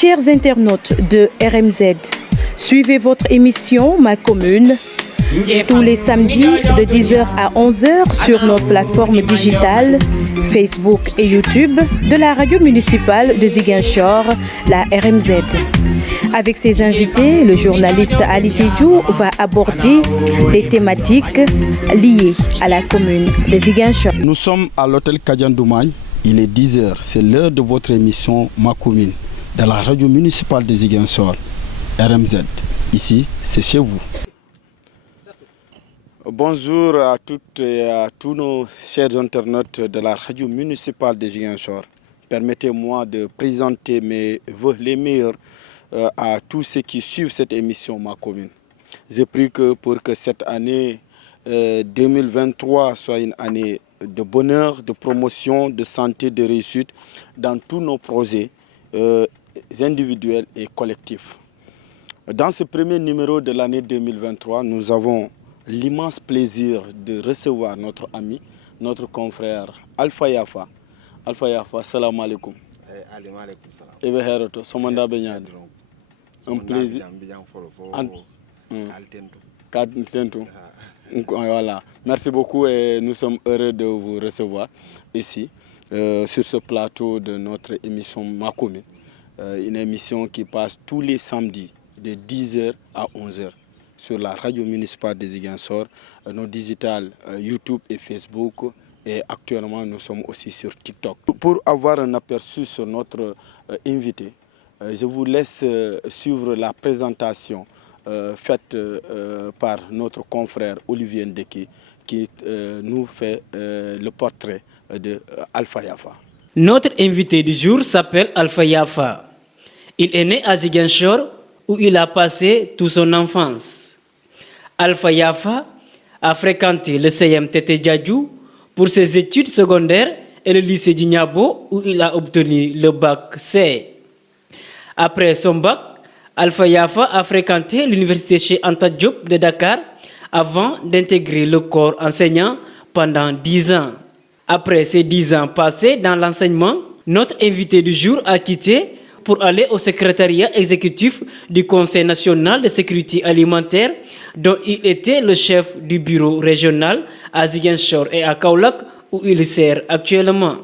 Chers internautes de RMZ, suivez votre émission Ma Commune tous les samedis de 10h à 11h sur nos plateformes digitales Facebook et YouTube de la radio municipale de Ziguinchor, la RMZ. Avec ses invités, le journaliste Ali Djedjou va aborder des thématiques liées à la commune de Ziguinchor. Nous sommes à l'hôtel Kadian Doumagne, il est 10h, c'est l'heure de votre émission Ma Commune de la radio municipale de Ziguinchor, RMZ. Ici, c'est chez vous. Bonjour à toutes et à tous nos chers internautes de la radio municipale de Ziguinchor. Permettez-moi de présenter mes vœux les meilleurs à tous ceux qui suivent cette émission Ma Commune. Je prie que pour que cette année 2023 soit une année de bonheur, de promotion, de santé, de réussite dans tous nos projets individuels et collectifs. Dans ce premier numéro de l'année 2023, nous avons l'immense plaisir de recevoir notre ami, notre confrère Alpha Yafa. Alpha Yafa, salam alaikum. Alaikum salam. Ebe heroto, somanda benyad. Un plaisir. Voilà. Merci beaucoup et nous sommes heureux de vous recevoir ici, sur ce plateau de notre émission Ma Commune. Une émission qui passe tous les samedis de 10h à 11h. Sur la radio municipale de Ziguinchor, nos digitales YouTube et Facebook, et actuellement nous sommes aussi sur TikTok. Pour avoir un aperçu sur notre invité, je vous laisse suivre la présentation faite par notre confrère Olivier Ndeki qui nous fait le portrait de Alpha Yafa. Notre invité du jour s'appelle Alpha Yafa. Il est né à Ziguinchor où il a passé toute son enfance. Alpha Yafa a fréquenté le CM Tete Djadjou pour ses études secondaires et le lycée d'Ignabo où il a obtenu le bac C. Après son bac, Alpha Yafa a fréquenté l'université Cheikh Anta Diop de Dakar avant d'intégrer le corps enseignant pendant 10 ans. Après ces 10 ans passés dans l'enseignement, notre invité du jour a quitté pour aller au secrétariat exécutif du Conseil national de sécurité alimentaire dont il était le chef du bureau régional à Ziguinchor et à Kaolack où il sert actuellement.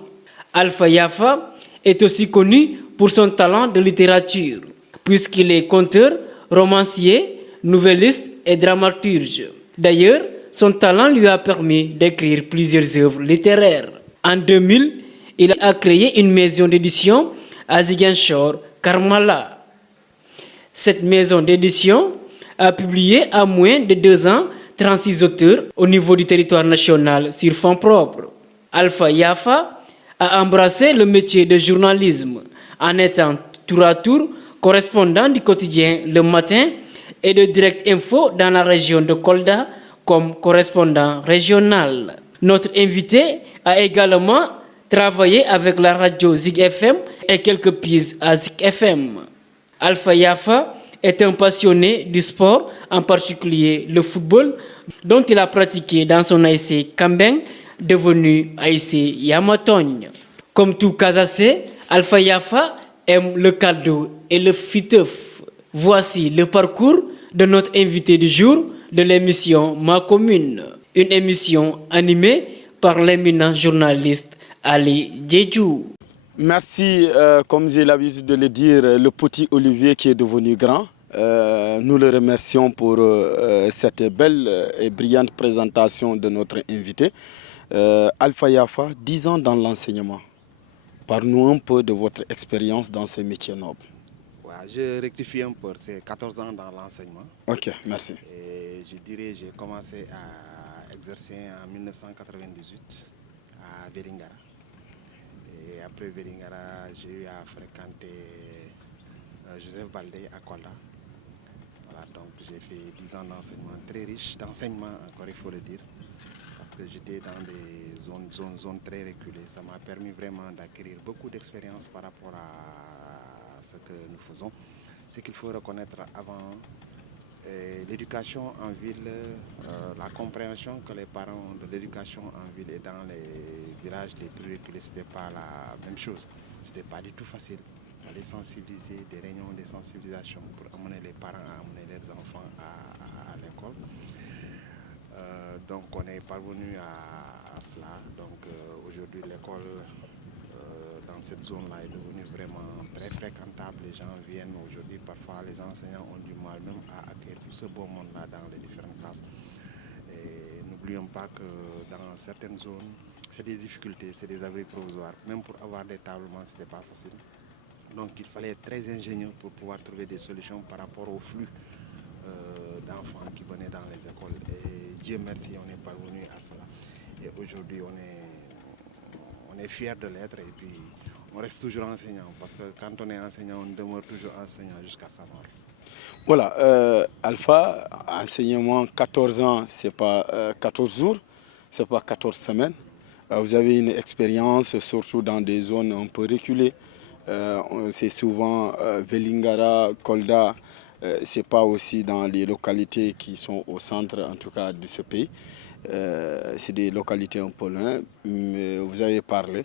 Alpha Yafa est aussi connu pour son talent de littérature puisqu'il est conteur, romancier, nouvelliste et dramaturge. D'ailleurs, son talent lui a permis d'écrire plusieurs œuvres littéraires. En 2000, il a créé une maison d'édition à Ziguinchor, Karmala. Cette maison d'édition a publié à moins de 2 ans 36 auteurs au niveau du territoire national sur fonds propres. Alpha Yafa a embrassé le métier de journalisme en étant tour à tour correspondant du quotidien Le Matin et de Direct Info dans la région de Kolda comme correspondant régional. Notre invité a également travaillé avec la radio Zig FM et quelques pièces à Zig FM. Alpha Yafa est un passionné du sport, en particulier le football, dont il a pratiqué dans son ASC Kambeng, devenu ASC Yamatogne. Comme tout Casacé, Alpha Yafa aime le cadeau et le fiteuf. Voici le parcours de notre invité du jour de l'émission Ma Commune, une émission animée par l'éminent journaliste Ali Djedjou. Merci, comme j'ai l'habitude de le dire, le petit Olivier qui est devenu grand. Nous le remercions pour cette belle et brillante présentation de notre invité. Alpha Yafa, 10 ans dans l'enseignement. Parle-nous un peu de votre expérience dans ce métier noble. Ouais, je rectifie un peu, c'est 14 ans dans l'enseignement. Ok, merci. Et je dirais que j'ai commencé à exercer en 1998 à Vélingara. Et après Vélingara, j'ai eu à fréquenter Joseph Baldé à Kolda. Voilà, donc j'ai fait 10 ans d'enseignement, très riche d'enseignement encore, il faut le dire. Parce que j'étais dans des zones très reculées. Ça m'a permis vraiment d'acquérir beaucoup d'expérience par rapport à ce que nous faisons. C'est qu'il faut reconnaître avant l'éducation en ville, la compréhension que les parents ont de l'éducation en ville et dans les villages les plus reculés, ce n'était pas la même chose. Ce n'était pas du tout facile. Il fallait sensibiliser, des réunions de sensibilisation pour amener les parents à amener leurs enfants à l'école. Donc on est parvenu à cela. Donc aujourd'hui l'école dans cette zone-là est devenue vraiment très fréquentable. Les gens viennent aujourd'hui, parfois les enseignants ont du mal même à accueillir tout ce beau monde-là dans les différentes classes. Et n'oublions pas que dans certaines zones, c'est des difficultés, c'est des abris provisoires. Même pour avoir des tablements, ce n'était pas facile. Donc il fallait être très ingénieux pour pouvoir trouver des solutions par rapport au flux d'enfants qui venaient dans les écoles. Et Dieu merci, on est parvenu à cela. Et aujourd'hui, on est fiers de l'être et puis on reste toujours enseignant. Parce que quand on est enseignant, on demeure toujours enseignant jusqu'à sa mort. Voilà, Alpha, enseignement 14 ans, ce n'est pas 14 jours, ce n'est pas 14 semaines. Vous avez une expérience, surtout dans des zones un peu reculées. C'est souvent Velingara, Kolda, ce n'est pas aussi dans les localités qui sont au centre, en tout cas, de ce pays. C'est des localités un peu loin, mais vous avez parlé.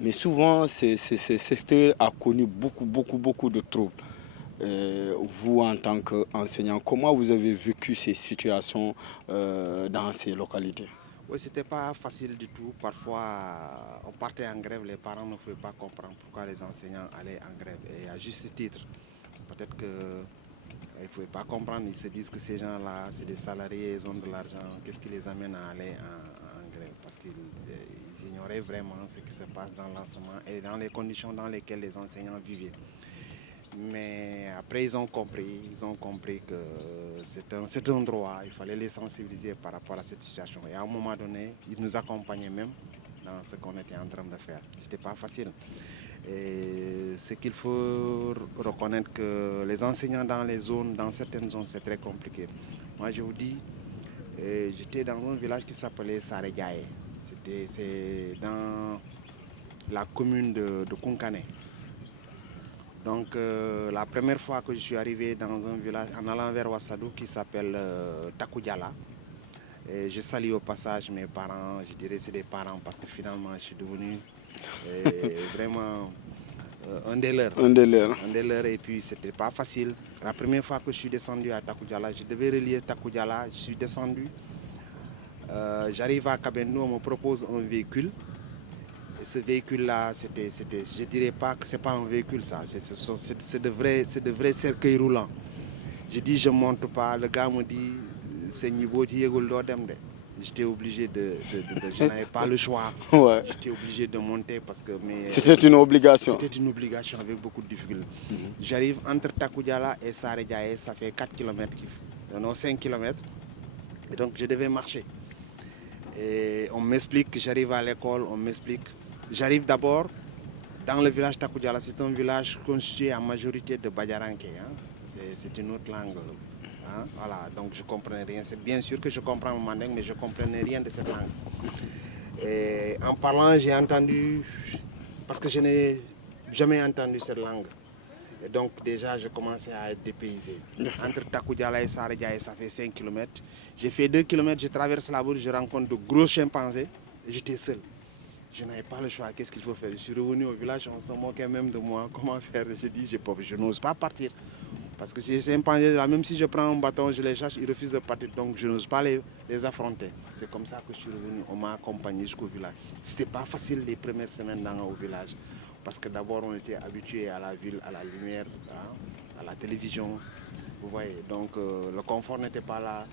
Mais souvent, ce secteur a connu beaucoup de troubles. Vous, en tant qu'enseignant, comment vous avez vécu ces situations dans ces localités? Oui, ce n'était pas facile du tout. Parfois, on partait en grève, les parents ne pouvaient pas comprendre pourquoi les enseignants allaient en grève. Et à juste titre, peut-être qu'ils ne pouvaient pas comprendre. Ils se disent que ces gens-là, c'est des salariés, ils ont de l'argent. Qu'est-ce qui les amène à aller en grève? Parce qu'ils ignoraient vraiment ce qui se passe dans l'enseignement et dans les conditions dans lesquelles les enseignants vivaient. Mais après, ils ont compris que c'est un droit, il fallait les sensibiliser par rapport à cette situation. Et à un moment donné, ils nous accompagnaient même dans ce qu'on était en train de faire. Ce n'était pas facile. Et ce qu'il faut reconnaître que les enseignants dans certaines zones, c'est très compliqué. Moi, je vous dis, j'étais dans un village qui s'appelait Saregaye. C'est dans la commune de Kounkané. Donc la première fois que je suis arrivé dans un village en allant vers Wassadou qui s'appelle Takoudjala, je salue au passage mes parents, je dirais c'est des parents parce que finalement je suis devenu vraiment un des leurs. Un des leurs et puis c'était pas facile. La première fois que je suis descendu à Takoudjala, je devais relier Takoudjala, je suis descendu. J'arrive à Kabendou, on me propose un véhicule. Et ce véhicule-là, je ne dirais pas que ce n'est pas un véhicule, ça. C'est de vrais cercueils roulants. Je dis, je ne monte pas. Le gars me dit, c'est niveau j'étais obligé je n'avais pas le choix. Ouais. J'étais obligé de monter parce que... C'était une obligation. C'était une obligation avec beaucoup de difficultés. J'arrive entre Takoudjala et Saredjaye, ça fait 4 km, non 5 km. Et donc je devais marcher. Et on m'explique que j'arrive à l'école, on m'explique. J'arrive d'abord dans le village Takoudjala, c'est un village constitué en majorité de Badiaranké. Hein. C'est une autre langue. Hein. Voilà, donc je ne comprenais rien. C'est bien sûr que je comprends le mandingue, mais je ne comprenais rien de cette langue. Et en parlant, j'ai entendu, parce que je n'ai jamais entendu cette langue. Et donc déjà, je commençais à être dépaysé. Entre Takoudjala et Saredjaye, ça fait 5 km. J'ai fait 2 km, je traverse la route, je rencontre de gros chimpanzés. J'étais seul. Je n'avais pas le choix, qu'est-ce qu'il faut faire? Je suis revenu au village, on se moquait même de moi. Comment faire? Je dis, je n'ose pas partir. Parce que ces chimpanzés là, même si je prends un bâton, je les cherche, ils refusent de partir. Donc je n'ose pas les affronter. C'est comme ça que je suis revenu, on m'a accompagné jusqu'au village. Ce n'était pas facile les premières semaines au village. Parce que d'abord, on était habitué à la ville, à la lumière, hein, à la télévision. Vous voyez, donc le confort n'était pas là.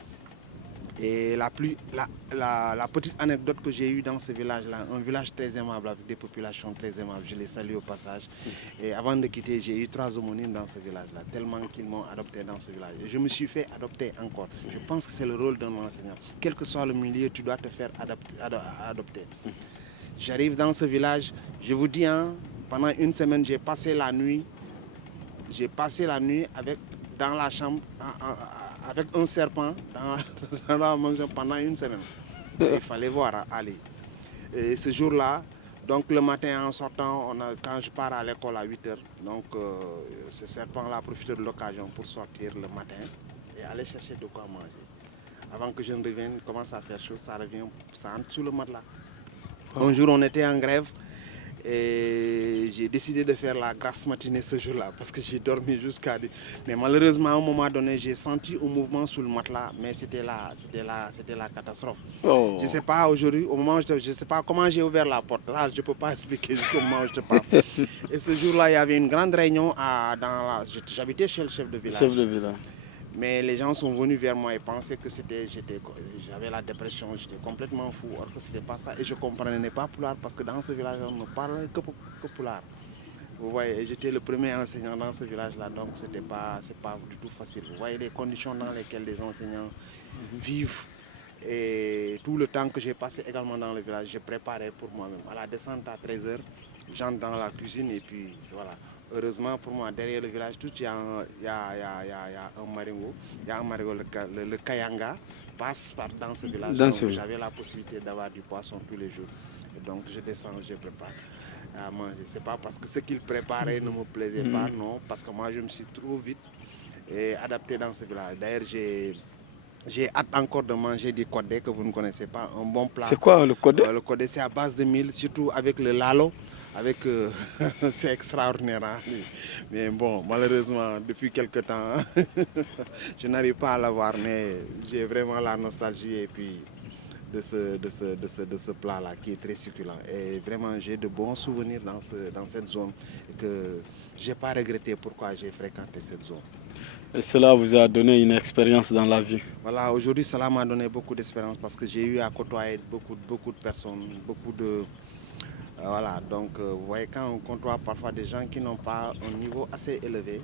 Et la petite anecdote que j'ai eue dans ce village-là, un village très aimable, avec des populations très aimables, je les salue au passage. Et avant de quitter, j'ai eu 3 homonymes dans ce village-là, tellement qu'ils m'ont adopté dans ce village. Et je me suis fait adopter encore. Je pense que c'est le rôle d'un enseignant. Quel que soit le milieu, tu dois te faire adopter. J'arrive dans ce village, je vous dis, hein, pendant une semaine, j'ai passé la nuit dans la chambre avec un serpent dans la maison pendant une semaine. Il fallait voir aller. Et ce jour-là, donc le matin en sortant, quand je pars à l'école à 8h, donc ce serpent-là a profité de l'occasion pour sortir le matin et aller chercher de quoi manger. Avant que je ne revienne, il commence à faire chaud, ça revient, ça entre sous le matelas. Un jour, on était en grève Et j'ai décidé de faire la grasse matinée ce jour-là parce que j'ai dormi jusqu'à... Mais malheureusement, à un moment donné, j'ai senti un mouvement sous le matelas, mais c'était la catastrophe. Oh. Je ne sais pas aujourd'hui, au moment où je ne sais pas comment j'ai ouvert la porte. Là, je ne peux pas expliquer jusqu'au moment où je te parle. Et ce jour-là, il y avait une grande réunion j'habitais chez le chef de village. Chef de village. Mais les gens sont venus vers moi et pensaient que j'avais la dépression, j'étais complètement fou, or que ce n'était pas ça. Et je ne comprenais pas Pulaar parce que dans ce village, on ne parlait que Pulaar. Vous voyez, j'étais le premier enseignant dans ce village-là, donc c'est pas du tout facile. Vous voyez les conditions dans lesquelles les enseignants vivent. Et tout le temps que j'ai passé également dans le village, j'ai préparé pour moi-même. À la descente à 13h, j'entre dans la cuisine et puis voilà. Heureusement pour moi, derrière le village, il y a un marigot. Il y a un marigot, le Kayanga, passe dans ce village. J'avais la possibilité d'avoir du poisson tous les jours. Et donc je descends, je prépare à manger. Ce n'est pas parce que ce qu'il préparait ne me plaisait pas, non. Parce que moi, je me suis trop vite adapté dans ce village. D'ailleurs, j'ai hâte encore de manger du kodé que vous ne connaissez pas, un bon plat. C'est quoi le kodé? Le kodé, c'est à base de mil, surtout avec le lalo. C'est extraordinaire. Hein? Mais bon, malheureusement, depuis quelque temps, je n'arrive pas à l'avoir, mais j'ai vraiment la nostalgie et puis de ce plat-là qui est très succulent. Et vraiment, j'ai de bons souvenirs dans cette zone et que je n'ai pas regretté pourquoi j'ai fréquenté cette zone. Et cela vous a donné une expérience dans la vie? Voilà, aujourd'hui, cela m'a donné beaucoup d'expérience parce que j'ai eu à côtoyer beaucoup de personnes, beaucoup de... Voilà, donc vous voyez, quand on côtoie parfois des gens qui n'ont pas un niveau assez élevé,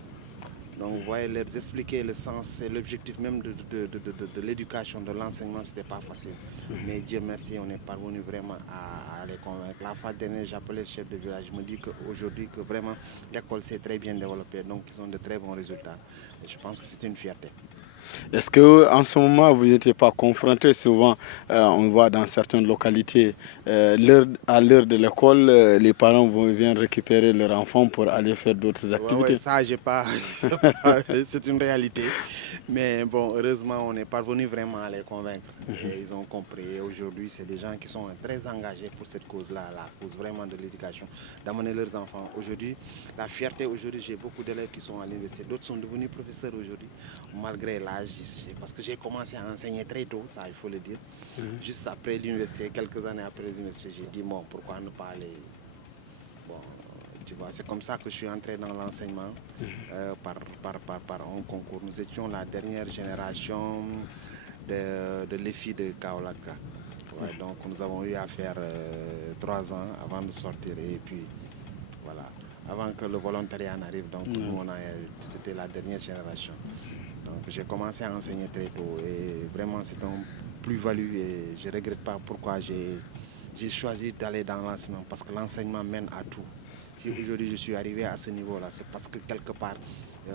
donc vous voyez, leur expliquer le sens et l'objectif même de l'éducation, de l'enseignement, ce n'était pas facile. Mais Dieu merci, on est parvenu vraiment à les convaincre. La fois dernière, j'appelais le chef de village, je me dis qu'aujourd'hui, que vraiment l'école s'est très bien développée, donc ils ont de très bons résultats. Et je pense que c'est une fierté. Est-ce qu'en ce moment, vous n'étiez pas confronté souvent, on voit dans certaines localités, à l'heure de l'école, les parents viennent récupérer leurs enfants pour aller faire d'autres activités? Ouais, ça, j'ai pas... c'est une réalité. Mais bon, heureusement, on est parvenu vraiment à les convaincre. Et ils ont compris. Et aujourd'hui, c'est des gens qui sont très engagés pour cette cause-là, la cause vraiment de l'éducation, d'amener leurs enfants. Aujourd'hui, la fierté, aujourd'hui, j'ai beaucoup d'élèves qui sont à l'université. D'autres sont devenus professeurs aujourd'hui, malgré l'âge. Parce que j'ai commencé à enseigner très tôt, ça, il faut le dire. Juste après l'université, quelques années après l'université, j'ai dit, bon, pourquoi ne pas aller... Bon, tu vois, c'est comme ça que je suis entré dans l'enseignement par un concours. Nous étions la dernière génération de l'EFI de Kaolaka. Ouais, donc nous avons eu à faire 3 ans avant de sortir et puis voilà, avant que le volontariat n'arrive, donc c'était la dernière génération. Donc j'ai commencé à enseigner très tôt et vraiment c'est un plus-value et je ne regrette pas pourquoi j'ai choisi d'aller dans l'enseignement parce que l'enseignement mène à tout. Si aujourd'hui je suis arrivé à ce niveau-là, c'est parce que quelque part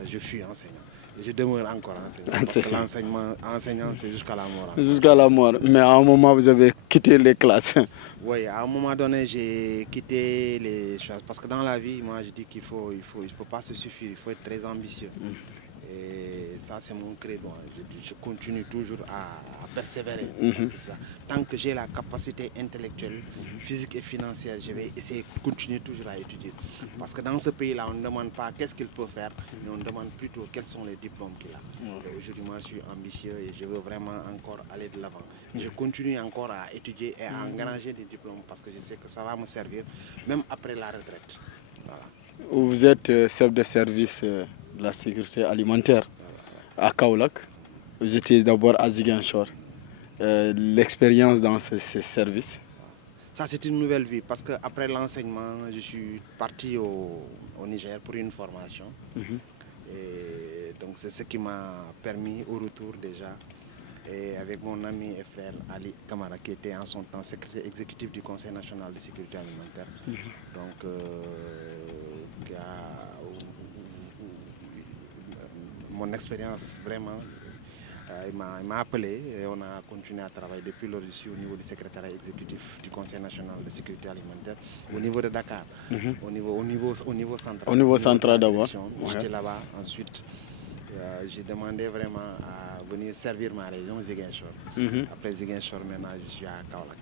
je suis enseignant. Et je demeure encore enseignant. Parce que enseignant, c'est jusqu'à la mort. Jusqu'à la mort. Mais à un moment, vous avez quitté les classes. Oui, à un moment donné, j'ai quitté les choses. Parce que dans la vie, moi, je dis qu'il faut pas se suffire, il faut être très ambitieux. Et ça, c'est mon credo. Je continue toujours à persévérer. Parce que tant que j'ai la capacité intellectuelle, physique et financière, je vais essayer de continuer toujours à étudier. Parce que dans ce pays-là, on ne demande pas qu'est-ce qu'il peut faire, mais on demande plutôt quels sont les diplômes qu'il a. Et aujourd'hui, moi, je suis ambitieux et je veux vraiment encore aller de l'avant. Je continue encore à étudier et à engranger des diplômes parce que je sais que ça va me servir, même après la retraite. Voilà. Vous êtes chef de service de la sécurité alimentaire à Kaolack. Vous étiez d'abord à Ziguinchor. L'expérience dans ces services? Ça, c'est une nouvelle vie parce qu'après l'enseignement, je suis parti au Niger pour une formation. Et donc, c'est ce qui m'a permis au retour déjà. Et avec mon ami et frère Ali Kamara, qui était en son temps secrétaire exécutif du Conseil national de sécurité alimentaire. Donc, mon expérience, vraiment, il m'a appelé et on a continué à travailler depuis lors ici au niveau du secrétariat exécutif du Conseil national de sécurité alimentaire, au niveau de Dakar, au niveau central. Au niveau central d'abord. J'étais là-bas, ensuite j'ai demandé vraiment à venir servir ma région, Ziguinchor. Après Ziguinchor, maintenant je suis à Kaolack.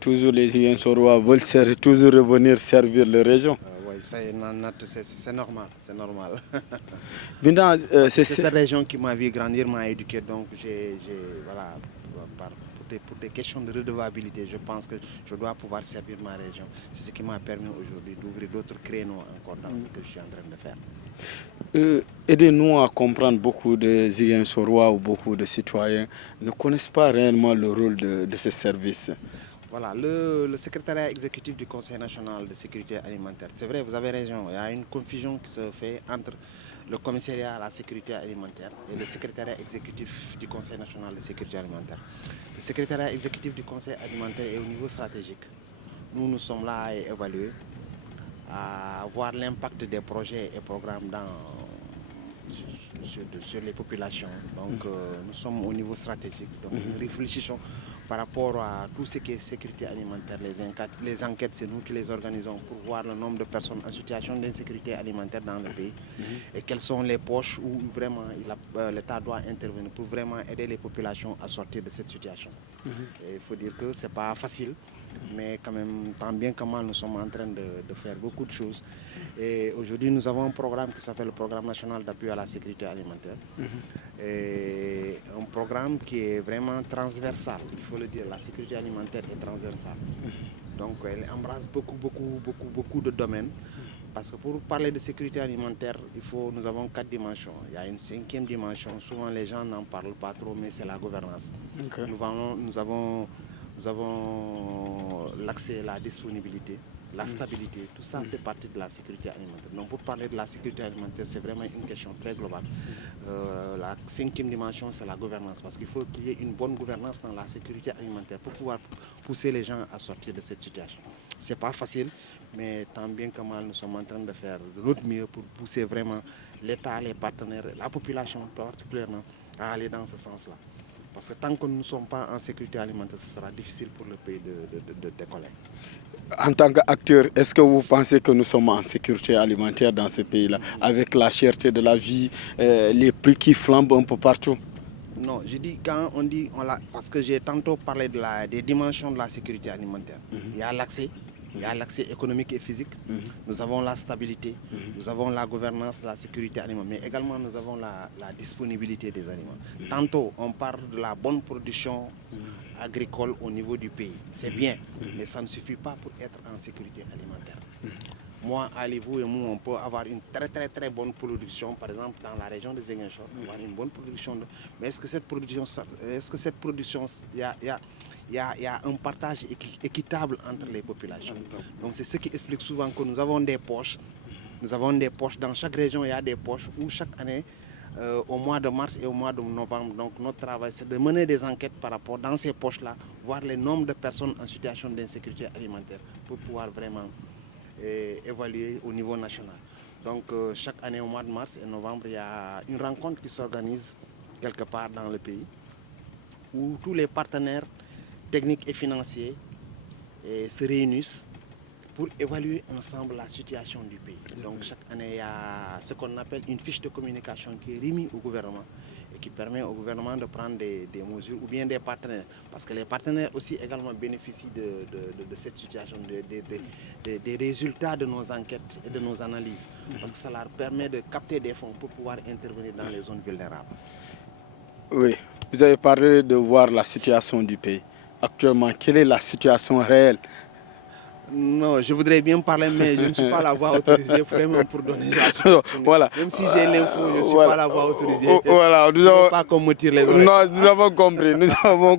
Toujours les Ziguinchorois veulent toujours revenir servir la région. Oui, c'est normal, c'est normal. Maintenant, c'est cette région qui m'a vu grandir, m'a éduqué, donc voilà, pour des questions de redevabilité, je pense que je dois pouvoir servir ma région. C'est ce qui m'a permis aujourd'hui d'ouvrir d'autres créneaux encore dans ce que je suis en train de faire. Aidez-nous à comprendre. Beaucoup de Ziguinchorois ou beaucoup de citoyens ne connaissent pas réellement le rôle de ce service. Voilà, le secrétariat exécutif du Conseil national de sécurité alimentaire. C'est vrai, vous avez raison, il y a une confusion qui se fait entre le commissariat à la sécurité alimentaire et le secrétariat exécutif du Conseil national de sécurité alimentaire. Le secrétariat exécutif du Conseil alimentaire est au niveau stratégique. Nous sommes là à évaluer, à voir l'impact des projets et programmes sur les populations. Donc nous sommes au niveau stratégique. Donc nous réfléchissons par rapport à tout ce qui est sécurité alimentaire. Les enquêtes, c'est nous qui les organisons pour voir le nombre de personnes en situation d'insécurité alimentaire dans le pays et quelles sont les poches où vraiment l'État doit intervenir pour vraiment aider les populations à sortir de cette situation. Il faut dire que ce n'est pas facile, mais quand même, tant bien que mal, nous sommes en train de faire beaucoup de choses. Et aujourd'hui, nous avons un programme qui s'appelle le Programme national d'appui à la sécurité alimentaire. Et un programme qui est vraiment transversal, il faut le dire, la sécurité alimentaire est transversale. Donc elle embrasse beaucoup de domaines. Parce que pour parler de sécurité alimentaire, nous avons 4 dimensions. Il y a une 5e dimension, souvent les gens n'en parlent pas trop, mais c'est la gouvernance. Okay. Nous avons l'accès, la disponibilité, la stabilité, tout ça fait partie de la sécurité alimentaire. Donc pour parler de la sécurité alimentaire, c'est vraiment une question très globale. La 5e dimension, c'est la gouvernance, parce qu'il faut qu'il y ait une bonne gouvernance dans la sécurité alimentaire pour pouvoir pousser les gens à sortir de cette situation. Ce n'est pas facile, mais tant bien que mal, nous sommes en train de faire de notre mieux pour pousser vraiment l'État, les partenaires, la population particulièrement à aller dans ce sens-là. Parce que tant que nous ne sommes pas en sécurité alimentaire, ce sera difficile pour le pays de décoller. En tant qu'acteur, est-ce que vous pensez que nous sommes en sécurité alimentaire dans ce pays-là, avec la cherté de la vie, les prix qui flambent un peu partout? Non, je dis quand on dit, parce que j'ai tantôt parlé des dimensions de la sécurité alimentaire. Il y a l'accès. Il y a l'accès économique et physique, nous avons la stabilité, nous avons la gouvernance de la sécurité alimentaire, mais également nous avons la disponibilité des aliments. Tantôt, on parle de la bonne production agricole au niveau du pays. C'est bien, mais ça ne suffit pas pour être en sécurité alimentaire. Moi, vous et moi, on peut avoir une très bonne production, par exemple dans la région de Ziguinchor, avoir une bonne production. Mais est-ce que cette production, il y a un partage équitable entre les populations? Donc c'est ce qui explique souvent que nous avons des poches. Nous avons des poches. Dans chaque région, il y a des poches où chaque année, au mois de mars et au mois de novembre, donc notre travail, c'est de mener des enquêtes par rapport dans ces poches-là, voir le nombre de personnes en situation d'insécurité alimentaire pour pouvoir vraiment évaluer au niveau national. Donc chaque année, au mois de mars et novembre, il y a une rencontre qui s'organise quelque part dans le pays où tous les partenaires techniques et financiers se réunissent pour évaluer ensemble la situation du pays. Donc chaque année, il y a ce qu'on appelle une fiche de communication qui est remise au gouvernement et qui permet au gouvernement de prendre des mesures ou bien des partenaires. Parce que les partenaires aussi également bénéficient de cette situation, des résultats de nos enquêtes et de nos analyses. Parce que ça leur permet de capter des fonds pour pouvoir intervenir dans les zones vulnérables. Oui, vous avez parlé de voir la situation du pays. Actuellement, quelle est la situation réelle? Non, je voudrais bien parler, mais je ne suis pas la voix autorisée vraiment pour donner la situation. Voilà. Même si j'ai l'info, je ne suis pas la voix autorisée. Voilà, nous avons pas qu'on me tire les oreilles. Non, nous avons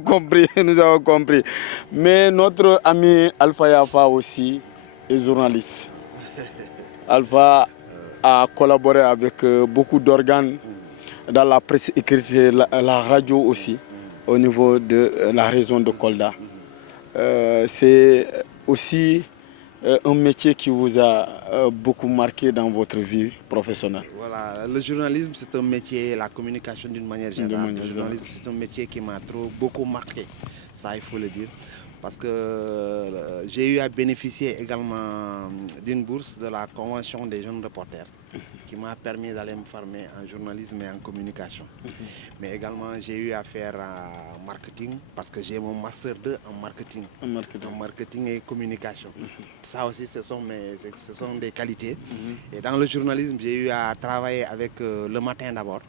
compris. Mais notre ami Alpha Yafa aussi est journaliste. Alpha a collaboré avec beaucoup d'organes dans la presse écrite, la radio aussi, au niveau de la région de Kolda. C'est aussi un métier qui vous a beaucoup marqué dans votre vie professionnelle. Voilà, le journalisme c'est un métier, la communication d'une manière générale. Le journalisme c'est un métier qui m'a beaucoup marqué, ça il faut le dire. Parce que j'ai eu à bénéficier également d'une bourse de la Convention des jeunes reporters. qui m'a permis d'aller me former en journalisme et en communication. Mais également, j'ai eu à faire en marketing parce que j'ai mon master 2 en marketing. En marketing et communication. Ça aussi, ce sont des qualités. Et dans le journalisme, j'ai eu à travailler avec Le Matin d'abord.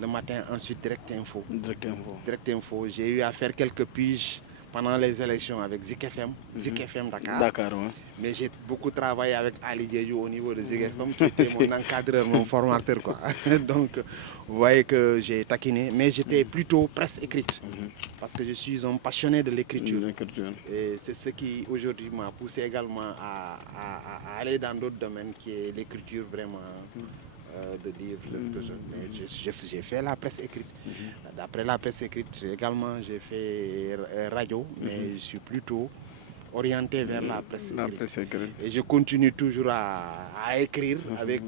Le Matin, ensuite Direct Info. Direct Info. J'ai eu à faire quelques piges pendant les élections avec Zik FM, Zik FM Dakar. Dakar, ouais. Mais j'ai beaucoup travaillé avec Ali Diédhiou au niveau de Zik FM, qui était mon encadreur, mon formateur, quoi. Donc, vous voyez que j'ai taquiné, mais j'étais plutôt presse écrite, parce que je suis un passionné de l'écriture. Et c'est ce qui, aujourd'hui, m'a poussé également à aller dans d'autres domaines, qui est l'écriture vraiment... de livres. J'ai fait la presse écrite. D'après la presse écrite, également, j'ai fait radio, mais je suis plutôt orienté vers la presse écrite. Et je continue toujours à écrire avec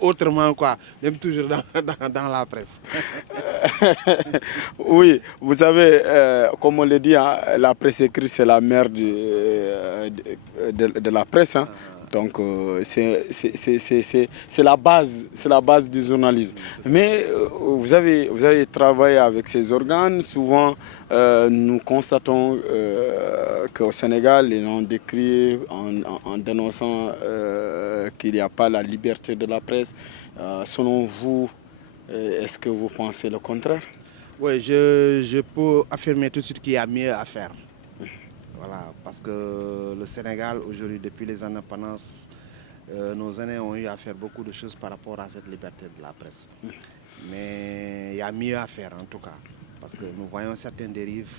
autrement, quoi, même toujours dans la presse. Oui, vous savez, comme on le dit, hein, la presse écrite, c'est la mère de la presse. Hein. Donc c'est la base du journalisme. Mais vous avez travaillé avec ces organes. Souvent, nous constatons qu'au Sénégal, les gens décrient en dénonçant qu'il n'y a pas la liberté de la presse. Selon vous, est-ce que vous pensez le contraire? Oui, je peux affirmer tout de suite qu'il y a mieux à faire. Voilà, parce que le Sénégal, aujourd'hui, depuis les indépendances, nos aînés ont eu à faire beaucoup de choses par rapport à cette liberté de la presse. Mais il y a mieux à faire, en tout cas, parce que nous voyons certaines dérives.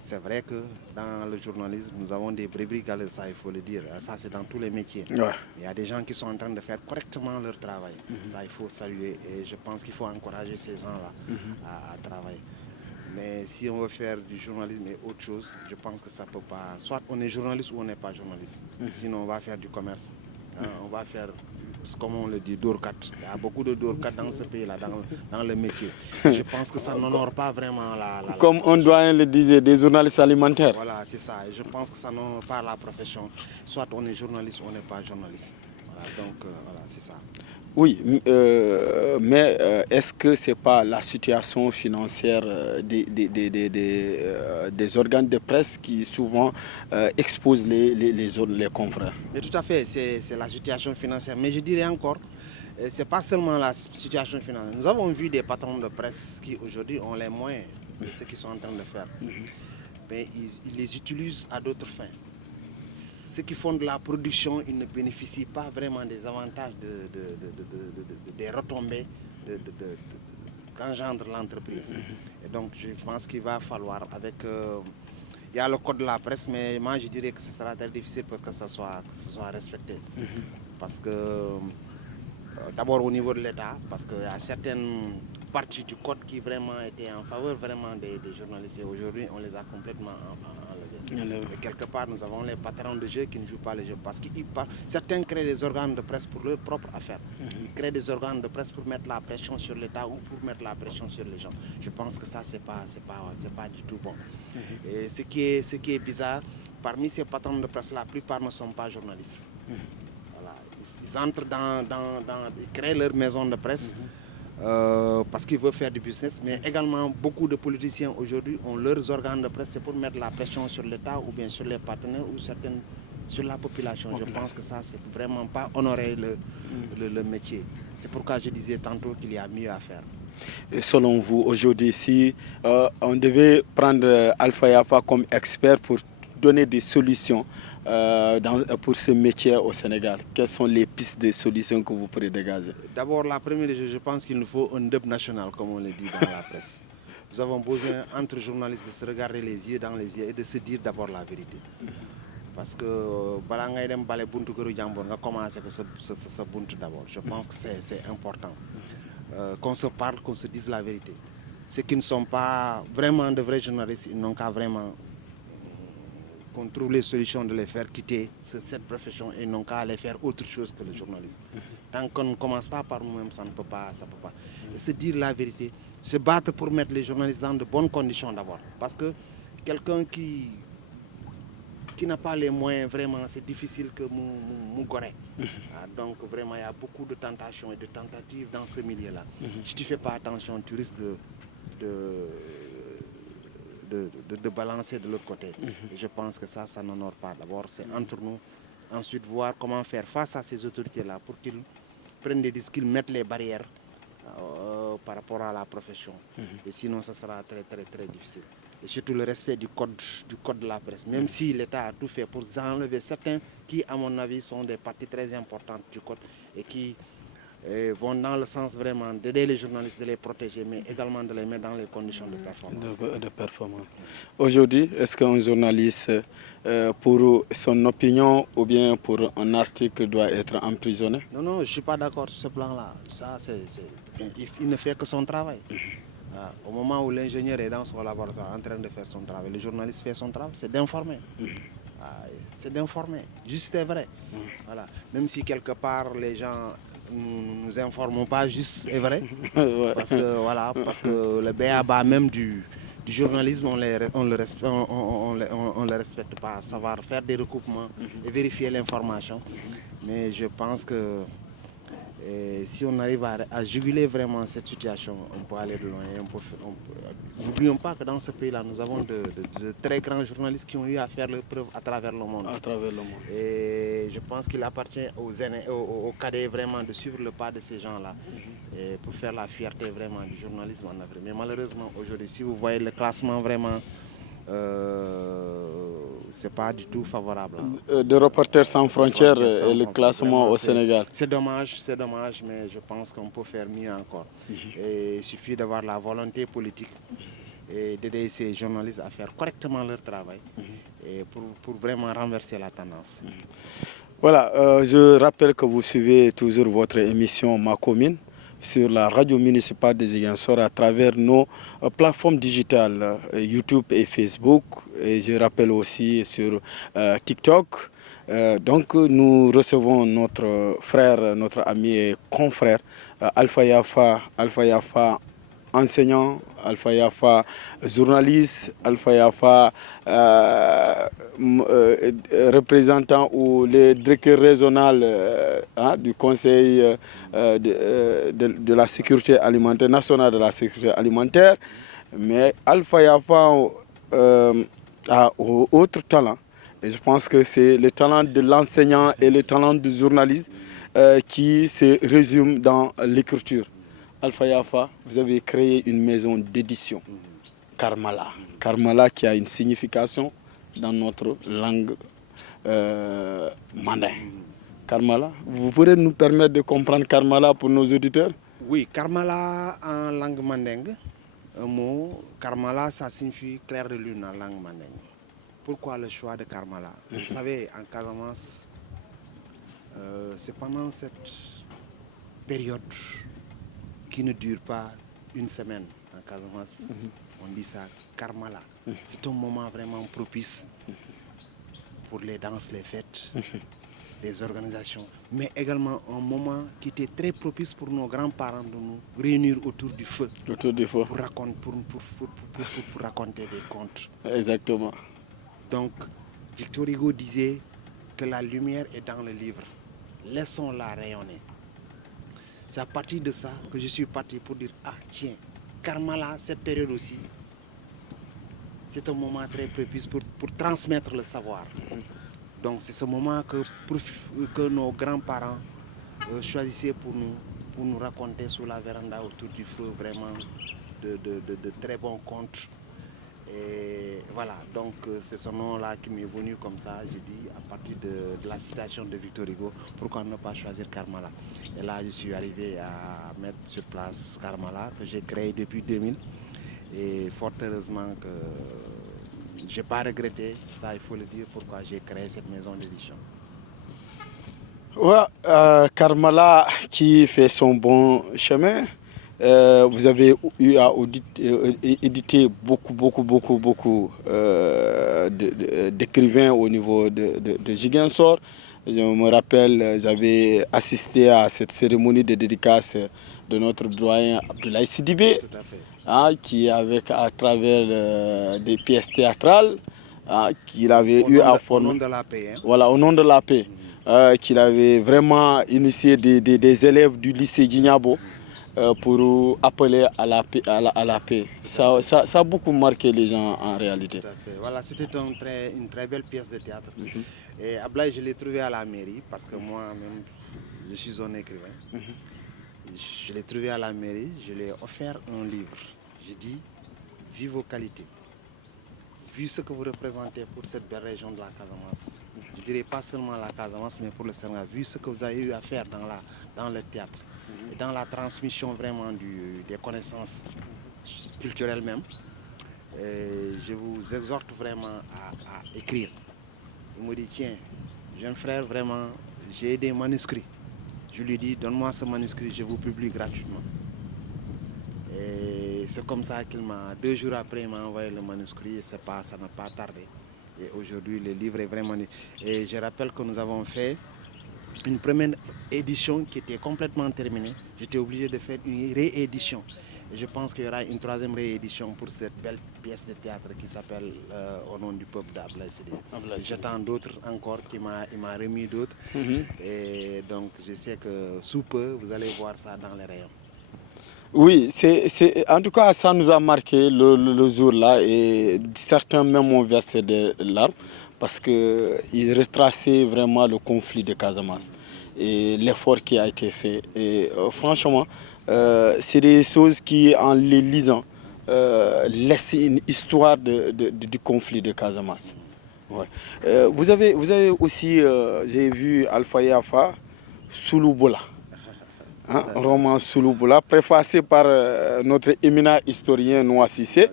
C'est vrai que dans le journalisme, nous avons des brebis galeuses, ça il faut le dire. Ça, c'est dans tous les métiers. Ouais. Il y a des gens qui sont en train de faire correctement leur travail. Ça, il faut saluer. Et je pense qu'il faut encourager ces gens-là à travailler. Mais si on veut faire du journalisme et autre chose, je pense que ça ne peut pas... Soit on est journaliste ou on n'est pas journaliste. Sinon, on va faire du commerce. On va faire, comme on le dit, Dorkat. Il y a beaucoup de Dorkat dans ce pays-là, dans le métier. Je pense que ça n'honore pas vraiment la comme on doit le disait, des journalistes alimentaires. Voilà, c'est ça. Et je pense que ça n'honore pas la profession. Soit on est journaliste ou on n'est pas journaliste. Voilà, donc, voilà, c'est ça. Oui, mais est-ce que ce n'est pas la situation financière des organes de presse qui souvent expose les confrères? Mais tout à fait, c'est la situation financière. Mais je dirais encore, ce n'est pas seulement la situation financière. Nous avons vu des patrons de presse qui aujourd'hui ont les moyens de ce qu'ils sont en train de faire. Mais ils les utilisent à d'autres fins. Ceux qui font de la production, ils ne bénéficient pas vraiment des avantages, des retombées qu'engendre l'entreprise. Et donc, je pense qu'il va falloir, il y a le code de la presse, mais moi, je dirais que ce sera très difficile pour que ça soit respecté. Parce que, d'abord au niveau de l'État, parce qu'il y a certaines parties du code qui vraiment étaient en faveur vraiment des journalistes. Et aujourd'hui, on les a complètement enlevés. Et quelque part, nous avons les patrons de jeu qui ne jouent pas les jeux. Parce que certains créent des organes de presse pour leur propre affaire. Ils créent des organes de presse pour mettre la pression sur l'État ou pour mettre la pression sur les gens. Je pense que ça, c'est pas du tout bon. Et ce qui est bizarre, parmi ces patrons de presse, la plupart ne sont pas journalistes. Voilà. Ils entrent ils créent leur maison de presse. Parce qu'ils veulent faire du business, mais également beaucoup de politiciens aujourd'hui ont leurs organes de presse, c'est pour mettre la pression sur l'État ou bien sur les partenaires ou sur la population. Je pense que ça, c'est vraiment pas honorer le métier. C'est pourquoi je disais tantôt qu'il y a mieux à faire. Et selon vous, aujourd'hui, si on devait prendre Alpha Yafa comme expert pour donner des solutions pour ce métier au Sénégal, quelles sont les pistes de solutions que vous pourrez dégager? D'abord, la première des choses, je pense qu'il nous faut un débat national, comme on le dit dans la presse. Nous avons besoin, entre journalistes, de se regarder les yeux dans les yeux et de se dire d'abord la vérité. Parce que je pense que c'est important. Qu'on se parle, qu'on se dise la vérité. Ceux qui ne sont pas vraiment de vrais journalistes, ils n'ont qu'à vraiment qu'on trouve les solutions de les faire quitter cette profession et non qu'à aller faire autre chose que le journalisme. Tant qu'on ne commence pas par nous-mêmes, ça ne peut pas. Et se dire la vérité, se battre pour mettre les journalistes dans de bonnes conditions d'abord. Parce que quelqu'un qui qui n'a pas les moyens, vraiment, c'est difficile que Mougoré. Donc, vraiment, il y a beaucoup de tentations et de tentatives dans ce milieu-là. Si tu ne fais pas attention, tu risques de balancer de l'autre côté. Et je pense que ça n'honore pas. D'abord, c'est entre nous. Ensuite, voir comment faire face à ces autorités-là pour qu'ils prennent des disques, qu'ils mettent les barrières par rapport à la profession. Et sinon, ça sera très, très, très difficile. Et surtout le respect du code de la presse. Même si l'État a tout fait pour enlever certains qui, à mon avis, sont des parties très importantes du code et qui vont dans le sens vraiment d'aider les journalistes, de les protéger, mais également de les mettre dans les conditions de performance. Aujourd'hui, est-ce qu'un journaliste, pour son opinion ou bien pour un article, doit être emprisonné? Non, je ne suis pas d'accord sur ce plan-là. Il ne fait que son travail. Au moment où l'ingénieur est dans son laboratoire en train de faire son travail, le journaliste fait son travail, c'est d'informer. C'est d'informer, juste et vrai. Voilà. Même si quelque part les gens ne nous informent pas juste et vrai, parce que le b.a.-ba même du journalisme, on le respecte pas, savoir faire des recoupements et vérifier l'information. Mais je pense que si on arrive à juguler vraiment cette situation, on peut aller de loin. N'oublions pas que dans ce pays-là, nous avons de très grands journalistes qui ont eu à faire leur preuve à travers le monde. Et je pense qu'il appartient aux cadets vraiment de suivre le pas de ces gens-là pour faire la fierté vraiment du journalisme en Afrique. Mais malheureusement, aujourd'hui, si vous voyez le classement vraiment, c'est pas du tout favorable. De Reporters sans frontières et le classement au Sénégal. C'est dommage, mais je pense qu'on peut faire mieux encore. Et il suffit d'avoir la volonté politique et d'aider ces journalistes à faire correctement leur travail et pour vraiment renverser la tendance. Voilà, je rappelle que vous suivez toujours votre émission Ma Commune sur la radio municipale de Ziguinchor à travers nos plateformes digitales YouTube et Facebook. Et je rappelle aussi sur TikTok. Donc nous recevons notre frère, notre ami et confrère Alpha Yafa, enseignant, Alpha Yafa, journaliste, Alpha Yafa, représentant ou le directeur régional du Conseil de la sécurité alimentaire, nationale de la sécurité alimentaire. Mais Alpha Yafa a autre talent. Et je pense que c'est le talent de l'enseignant et le talent du journaliste qui se résume dans l'écriture. Alpha Yafa, vous avez créé une maison d'édition, Karmala. Karmala qui a une signification dans notre langue mandin. Karmala, vous pourrez nous permettre de comprendre Karmala pour nos auditeurs? Oui, Karmala en langue mandingue, un mot, Karmala ça signifie clair de lune en langue mandingue. Pourquoi le choix de Karmala? Vous savez, en Casamance, c'est pendant cette période qui ne dure pas une semaine en Casamance, on dit ça Karmala. C'est un moment vraiment propice pour les danses, les fêtes, les organisations, mais également un moment qui était très propice pour nos grands-parents de nous réunir autour du feu. Pour raconter des contes. Exactement. Donc, Victor Hugo disait que la lumière est dans le livre. Laissons-la rayonner. C'est à partir de ça que je suis parti pour dire, tiens, Karmala, cette période aussi, c'est un moment très propice pour transmettre le savoir. Donc c'est ce moment que nos grands-parents choisissaient pour nous raconter sous la véranda autour du feu vraiment de très bons contes. Et voilà, donc c'est ce nom-là qui m'est venu comme ça. J'ai dit, à partir de la citation de Victor Hugo, pourquoi ne pas choisir Karmala? Et là, je suis arrivé à mettre sur place Karmala, que j'ai créé depuis 2000. Et fort heureusement que je n'ai pas regretté, ça il faut le dire, pourquoi j'ai créé cette maison d'édition. Ouais, Karmala qui fait son bon chemin. Vous avez eu à éditer beaucoup d'écrivains au niveau de Ziguinchor. Je me rappelle, j'avais assisté à cette cérémonie de dédicace de notre doyen Abdoulaye Sidibé, qui avec à travers des pièces théâtrales qu'il avait eu à former. Au nom de la paix. Hein. Voilà, au nom de la paix. Qu'il avait vraiment initié des élèves du lycée Djignabo pour appeler à la paix. Ça a beaucoup marqué les gens en réalité. Tout à fait. Voilà, c'était une très belle pièce de théâtre. Et Ablaye, je l'ai trouvé à la mairie parce que moi-même, je suis un écrivain. Je l'ai trouvé à la mairie, je lui ai offert un livre. J'ai dit, vu vos qualités, vu ce que vous représentez pour cette belle région de la Casamance, je ne dirais pas seulement la Casamance, mais pour le Sénégal, vu ce que vous avez eu à faire dans le théâtre, et dans la transmission vraiment des connaissances culturelles même, je vous exhorte vraiment à écrire. Il me dit, tiens, jeune frère, vraiment, j'ai des manuscrits. Je lui dis, donne-moi ce manuscrit, je vous publie gratuitement. Et c'est comme ça qu'il m'a, 2 jours après, il m'a envoyé le manuscrit et ça n'a pas tardé. Et aujourd'hui, le livre est vraiment... Et je rappelle que nous avons fait une première édition qui était complètement terminée. J'étais obligé de faire une réédition. Et je pense qu'il y aura une 3e réédition pour cette belle pièce de théâtre qui s'appelle Au nom du peuple d'Ablaye Sédhiou. J'attends d'autres encore, il m'a remis d'autres. Et donc je sais que sous peu, vous allez voir ça dans les rayons. Oui, en tout cas, ça nous a marqué le jour-là et certains même ont versé des larmes parce qu'ils retraçaient vraiment le conflit de Casamance et l'effort qui a été fait. Et franchement, c'est des choses qui, en les lisant, laissent une histoire du conflit de Casamance. Ouais. Vous avez aussi, j'ai vu Alpha Yafa, Soulouboula. Un roman Soulouboula, préfacé par notre éminent historien Noa Cissé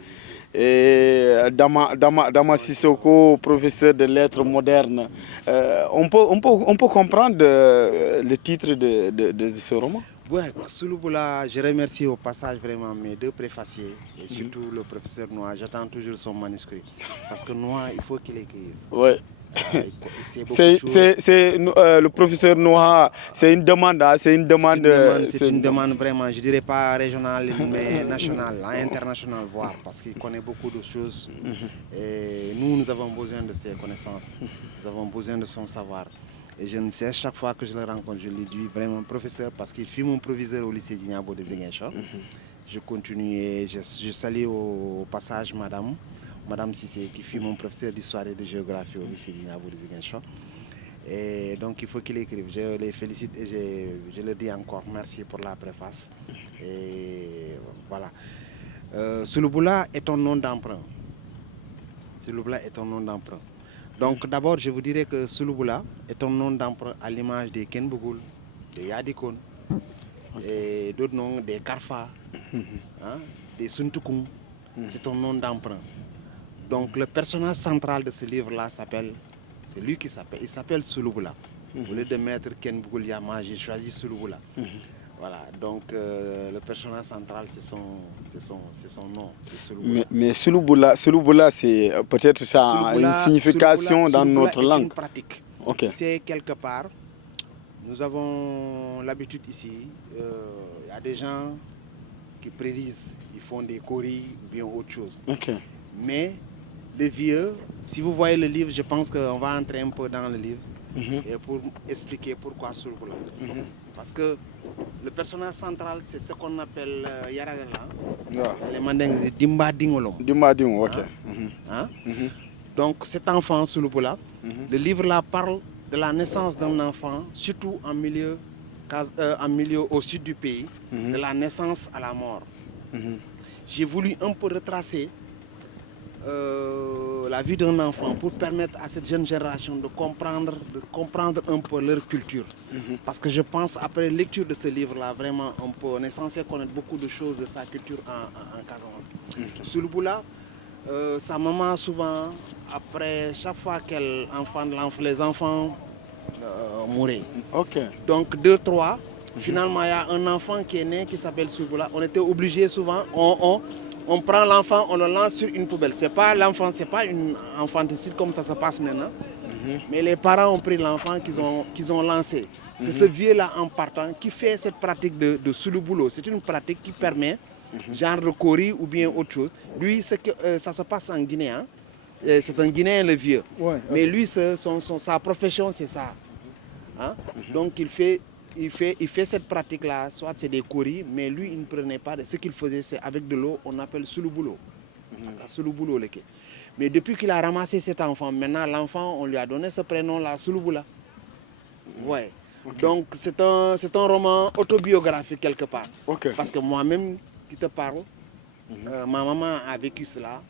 et Dama Sissoko, professeur de lettres modernes. On peut comprendre le titre de ce roman. Oui, Soulouboula, je remercie au passage vraiment mes 2 préfaciers et surtout le professeur Noa. J'attends toujours son manuscrit parce que Noa, il faut qu'il écrive. Ouais. Le professeur Noah, c'est une demande. C'est une demande vraiment, je dirais pas régionale, mais nationale, internationale, voire, parce qu'il connaît beaucoup de choses. Et nous avons besoin de ses connaissances, nous avons besoin de son savoir. Et je ne sais, chaque fois que je le rencontre, je lui dis vraiment professeur, parce qu'il fut mon proviseur au lycée Djignabo de Ziguinchor. Je continue et je salue au passage Madame Cissé, qui fut mon professeur d'histoire et de géographie au lycée Djignabo de Ziguinchor. Et donc il faut qu'il écrive. Je les félicite et je le dis encore merci pour la préface. Et voilà. Soulouboula est un nom d'emprunt. Soulouboula est un nom d'emprunt. Donc d'abord, je vous dirais que Soulouboula est un nom d'emprunt à l'image des Ken Bougoul, des Yadikon, et d'autres noms, des Karfa, des Suntukum. C'est un nom d'emprunt. Donc le personnage central de ce livre-là c'est lui qui s'appelle Soulouboula. Au lieu de mettre Ken Bougoul Yama, j'ai choisi Soulouboula. Voilà, donc le personnage central, c'est son nom. Soulouboula. Mais Soulouboula, c'est peut-être ça a une signification dans notre langue. C'est une pratique. Okay. C'est quelque part, nous avons l'habitude ici, il y a des gens qui prédisent, ils font des choris ou bien autre chose. Okay. Mais les vieux, si vous voyez le livre, je pense qu'on va entrer un peu dans le livre et pour expliquer pourquoi Soulouboula. Parce que le personnage central, c'est ce qu'on appelle Yaragala. Les Mandingues disent Dimba Dingolom. Dimba Dingolom, ok. Donc cet enfant Soulouboula, le livre là parle de la naissance d'un enfant, surtout en milieu au sud du pays, de la naissance à la mort. J'ai voulu un peu retracer la vie d'un enfant pour permettre à cette jeune génération de comprendre un peu leur culture. Parce que je pense, après lecture de ce livre-là, vraiment, on est censé connaître beaucoup de choses de sa culture en Casamance. Soulouboula, sa maman, souvent, après chaque fois qu'elle enfante, les enfants mouraient. Okay. Donc, 2, 3, finalement, il y a un enfant qui est né qui s'appelle Soulouboula. On était obligé souvent, on prend l'enfant, on le lance sur une poubelle. C'est pas l'enfant, c'est pas une infanticide comme ça se passe maintenant. Mais les parents ont pris l'enfant qu'ils ont lancé. C'est ce vieux-là en partant qui fait cette pratique de Soulouboula. C'est une pratique qui permet, genre de Kori ou bien autre chose. Lui, ça se passe en Guinée. C'est un Guinéen le vieux. Ouais, Mais lui, sa profession, c'est ça. Hein? Donc il fait cette pratique-là, soit c'est des coris, mais lui, il ne prenait pas. Ce qu'il faisait, c'est avec de l'eau, on appelle suluboulo. Mais depuis qu'il a ramassé cet enfant, maintenant, l'enfant, on lui a donné ce prénom-là, Sulubula. Ouais. Okay. Donc c'est un roman autobiographique quelque part. Okay. Parce que moi-même qui te parle, ma maman a vécu cela.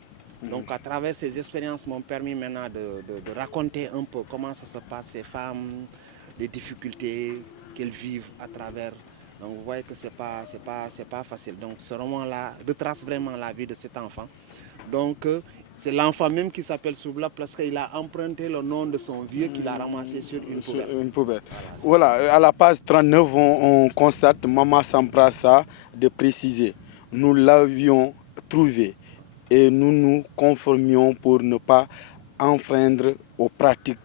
Donc à travers ces expériences m'ont permis maintenant de raconter un peu comment ça se passe, ces femmes, les difficultés qu'elles vivent à travers. Donc vous voyez que c'est pas facile. Donc ce roman-là retrace vraiment la vie de cet enfant. Donc c'est l'enfant même qui s'appelle Soubla parce qu'il a emprunté le nom de son vieux qu'il a ramassé sur une poubelle. Voilà, à la page 39, on constate, Maman s'empresse de préciser, nous l'avions trouvé et nous nous conformions pour ne pas enfreindre aux pratiques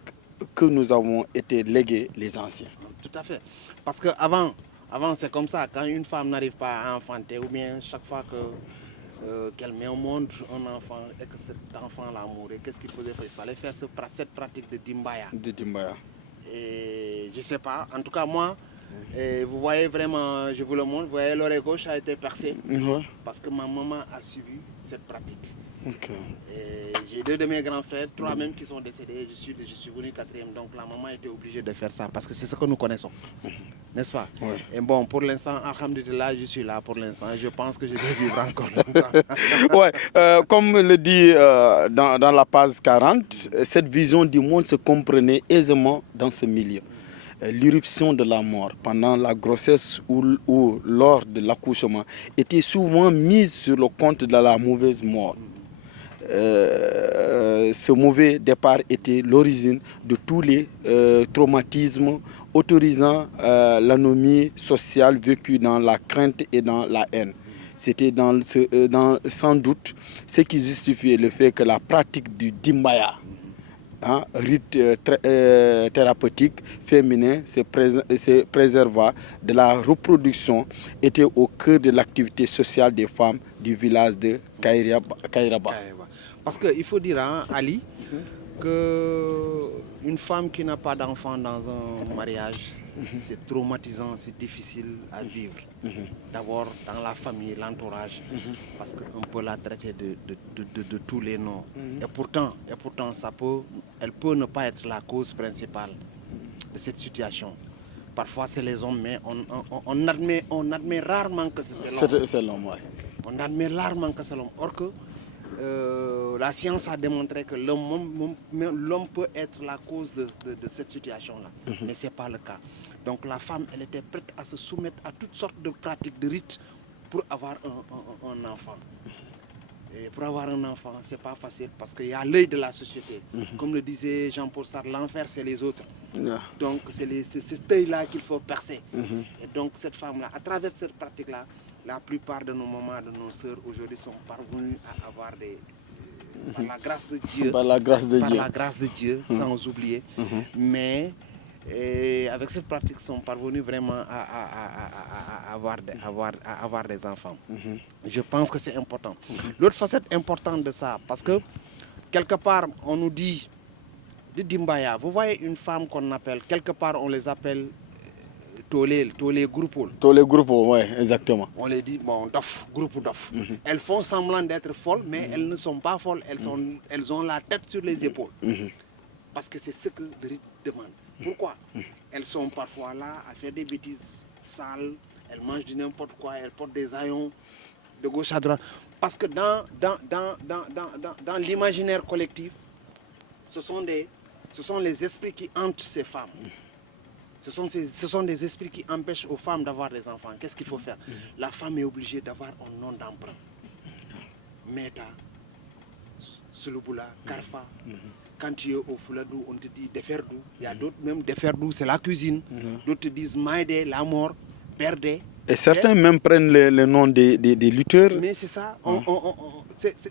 que nous avons été léguées les anciens. Tout à fait. Parce qu'avant, c'est comme ça, quand une femme n'arrive pas à enfanter, ou bien chaque fois qu'elle met au monde un enfant et que cet enfant-là mourait, qu'est-ce qu'il faisait? Il fallait faire cette pratique de Dimbaya. Et je ne sais pas, en tout cas moi, vous voyez vraiment, je vous le montre, vous voyez l'oreille gauche a été percée parce que ma maman a suivi cette pratique. Okay. J'ai 2 de mes grands frères, 3 même qui sont décédés, je suis venu 4e, donc la maman était obligée de faire ça parce que c'est ce que nous connaissons, n'est-ce pas? Ouais. Et bon, pour l'instant, alhamdulillah, je suis là pour l'instant, je pense que je vais vivre encore longtemps. Ouais, comme le dit dans la page 40, cette vision du monde se comprenait aisément dans ce milieu. L'irruption de la mort pendant la grossesse ou lors de l'accouchement était souvent mise sur le compte de la mauvaise mort. Ce mauvais départ était l'origine de tous les traumatismes, autorisant l'anomie sociale vécue dans la crainte et dans la haine. C'était sans doute ce qui justifiait le fait que la pratique du Dimbaya, rite thérapeutique féminin se préserva de la reproduction, était au cœur de l'activité sociale des femmes du village de Kairaba. Parce qu'il faut dire à Ali qu'une femme qui n'a pas d'enfant dans un mariage, c'est traumatisant, c'est difficile à vivre. D'abord dans la famille, l'entourage, parce qu'on peut la traiter de tous les noms. Et pourtant elle peut ne pas être la cause principale de cette situation. Parfois c'est les hommes, mais on admet rarement que c'est l'homme. On admet rarement que c'est l'homme. Or que la science a démontré que l'homme peut être la cause de cette situation-là, mais ce n'est pas le cas. Donc la femme, elle était prête à se soumettre à toutes sortes de pratiques, de rites pour avoir un enfant. Et pour avoir un enfant, ce n'est pas facile parce qu'il y a l'œil de la société. Comme le disait Jean-Paul Sartre, l'enfer, c'est les autres. Donc c'est cet œil-là qu'il faut percer. Et donc cette femme-là, à travers cette pratique-là, la plupart de nos mamans, de nos sœurs aujourd'hui sont parvenues à avoir par la grâce de Dieu, sans oublier. Mais avec cette pratique, sont parvenues vraiment à avoir des enfants. Je pense que c'est important. L'autre facette importante de ça, parce que quelque part, on nous dit de Dimbaya, vous voyez une femme qu'on appelle, quelque part on les appelle Tolé groupes. Tolé groupes, oui, exactement. On les dit, bon, dof, groupe dof. Elles font semblant d'être folles, mais elles ne sont pas folles, elles ont la tête sur les épaules. Parce que c'est ce que le rite demande. Pourquoi? Elles sont parfois là à faire des bêtises sales, elles mangent du n'importe quoi, elles portent des haillons de gauche à droite. Parce que dans l'imaginaire collectif, ce sont les esprits qui hantent ces femmes. Ce sont des esprits qui empêchent aux femmes d'avoir des enfants. Qu'est-ce qu'il faut faire? La femme est obligée d'avoir un nom d'emprunt. Meta, Sulubula, Karfa. Quand tu es au Fouladou, on te dit Deferdou. Il y a d'autres, même Deferdou, c'est la cuisine. D'autres te disent Maïdé, la mort, Berdé. Et certains même prennent le nom des lutteurs. Mais c'est ça,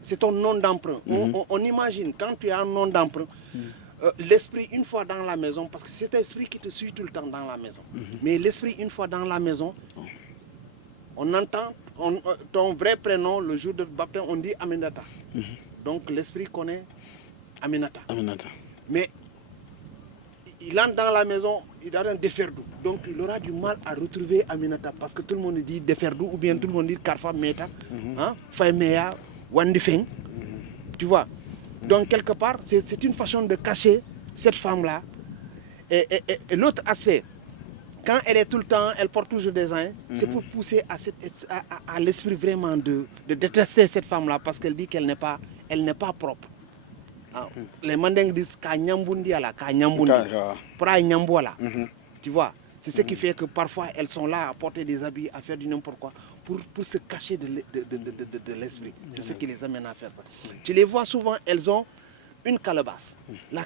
c'est ton nom d'emprunt. On imagine, quand tu as un nom d'emprunt, l'esprit, une fois dans la maison, parce que c'est l'esprit qui te suit tout le temps dans la maison. Mais l'esprit, une fois dans la maison, on entend ton vrai prénom, le jour de baptême, on dit Amendata. Donc l'esprit connaît Aminata. Aminata. Mais il entre dans la maison, il a un Deferdou. Donc il aura du mal à retrouver Aminata parce que tout le monde dit Deferdou ou bien tout le monde dit Karfa Meta, Faimea, Wandifeng. Tu vois. Donc quelque part, c'est une façon de cacher cette femme-là. Et l'autre aspect, quand elle est tout le temps, elle porte toujours des ans, c'est pour pousser à l'esprit vraiment de détester cette femme-là parce qu'elle dit qu'elle n'est pas propre. Les Mandingues disent ka nyambundi ala ka nyambundi pra nyambola. Tu vois, c'est ce qui fait que parfois elles sont là à porter des habits, à faire du n'importe quoi pour se cacher de l'esprit. C'est ce qui les amène à faire ça. Tu les vois souvent, elles ont une calebasse. La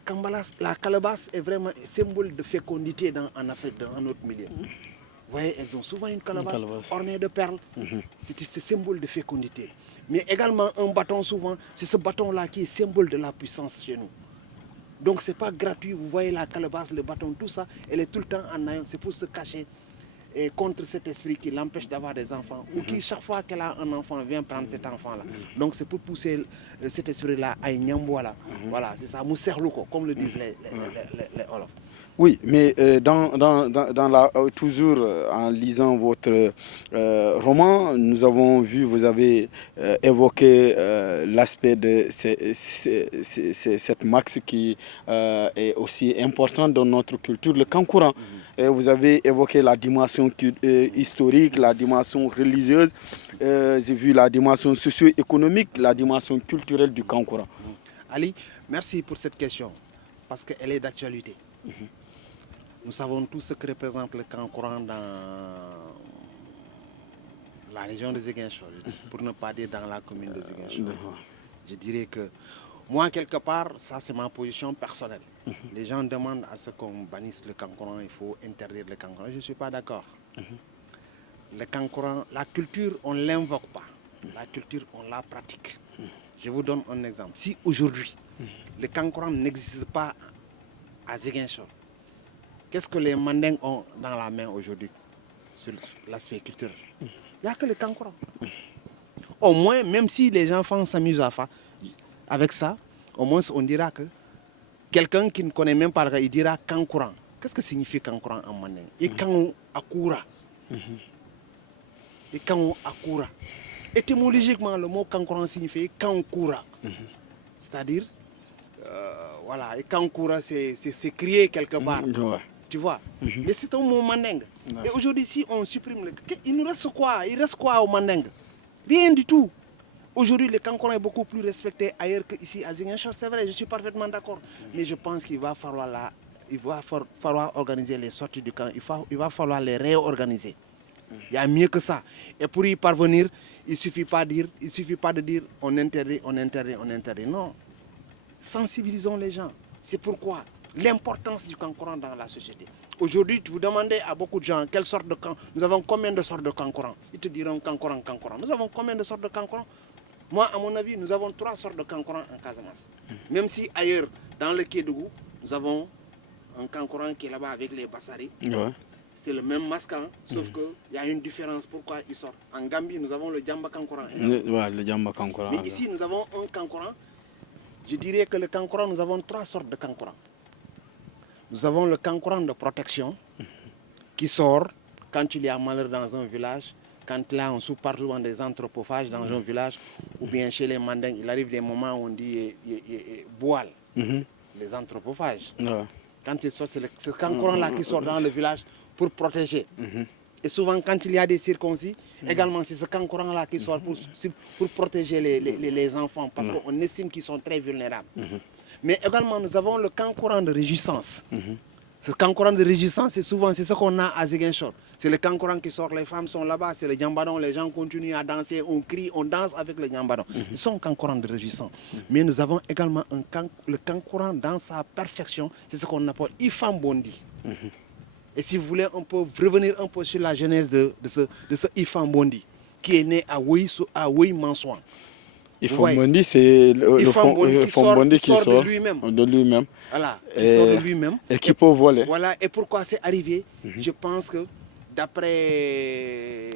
calebasse est vraiment un symbole de fécondité en Afrique, dans notre milieu. Vous voyez, elles ont souvent une calebasse ornée de perles. C'est ce symbole de fécondité. Mais également un bâton souvent, c'est ce bâton-là qui est symbole de la puissance chez nous. Donc ce n'est pas gratuit, vous voyez la calebasse, le bâton, tout ça, elle est tout le temps en aïe, c'est pour se cacher contre cet esprit qui l'empêche d'avoir des enfants, ou qui chaque fois qu'elle a un enfant vient prendre cet enfant-là. Donc c'est pour pousser cet esprit-là à Nyamboala. Voilà, c'est ça, Mousserlouko, comme le disent les Olofs. Oui, mais toujours en lisant votre roman, nous avons vu, vous avez évoqué l'aspect de cette max qui est aussi importante dans notre culture, le Kankourang. Et vous avez évoqué la dimension historique, la dimension religieuse, j'ai vu la dimension socio-économique, la dimension culturelle du Kankourang. Ali, merci pour cette question, parce qu'elle est d'actualité. Nous savons tous ce que représente le Kankourang dans la région de Ziguinchor, pour ne pas dire dans la commune de Ziguinchor. Je dirais que moi, quelque part, ça c'est ma position personnelle. Les gens demandent à ce qu'on bannisse le Kankourang, il faut interdire le Kankourang. Je ne suis pas d'accord. Le Kankourang, la culture, on ne l'invoque pas. La culture, on la pratique. Je vous donne un exemple. Si aujourd'hui, le Kankourang n'existe pas à Ziguinchor, qu'est-ce que les Mandingues ont dans la main aujourd'hui sur l'aspect culturel? Il n'y a que le Kankourang. Au moins, même si les enfants s'amusent avec ça, au moins on dira que quelqu'un qui ne connaît même pas, il dira Kankourang. Qu'est-ce que signifie Kankourang en Mandingue? Et Kankou Akura. Et Kankou Akura. Étymologiquement, le mot Kankourang signifie Kankoura. C'est-à-dire, voilà, et Kankoura, c'est crier quelque part. Tu vois. Mais c'est un mot mandingue. Et aujourd'hui, si on supprime il nous reste quoi? Il reste quoi au mandingue? Rien du tout. Aujourd'hui, le Kankourang est beaucoup plus respecté ailleurs qu'ici à Ziguinchor. C'est vrai, je suis parfaitement d'accord. Mais je pense qu'il va falloir organiser les sorties du camp. Il va falloir les réorganiser. Il y a mieux que ça. Et pour y parvenir, il ne suffit pas de dire on interdit. Non. Sensibilisons les gens. C'est pourquoi l'importance du Kankourang dans la société. Aujourd'hui, vous demandez à beaucoup de gens quelle sorte de camp. Nous avons combien de sortes de Kankourang? Ils te diront Kankourang. Nous avons combien de sortes de Kankourang? Moi, à mon avis, nous avons 3 sortes de Kankourang en Casamance. Même si ailleurs, dans le Kédougou, nous avons un Kankourang qui est là-bas avec les Bassari. C'est le même masquin, sauf qu'il y a une différence. Pourquoi il sort? En Gambie, nous avons le Djamba Kankourang. Le Djamba Kankourang. Mais ici, nous avons un Kankourang. Je dirais que le Kankourang, nous avons 3 sortes de Kankourang. Nous avons le Kankourang de protection qui sort quand il y a malheur dans un village, quand il y a un sous-partout des anthropophages dans un village, ou bien chez les Mandingues, il arrive des moments où on dit boal, les anthropophages. Quand il sort, c'est ce Kankourang-là qui sort dans le village pour protéger. Et souvent, quand il y a des circoncis, également, c'est ce Kankourang-là qui sort pour protéger les enfants, parce qu'on estime qu'ils sont très vulnérables. Mais également, nous avons le Kankourang de régissance. Ce Kankourang de régissance, c'est ce qu'on a à Ziguinchor. C'est le Kankourang qui sort, les femmes sont là-bas, c'est le Djambadon, les gens continuent à danser, on crie, on danse avec le Djambadon. Ils sont Kankourang de régissance. Mais nous avons également le Kankourang dans sa perfection, c'est ce qu'on appelle Ifam Bondi. Et si vous voulez, on peut revenir un peu sur la genèse de ce Ifam Bondi, qui est né à Ouy Mansouan. Ifam Bondi, c'est le Fond Bondi qui sort de lui-même. Voilà, qui sort de lui-même. Et qui peut voler. Voilà, et pourquoi c'est arrivé? Je pense que d'après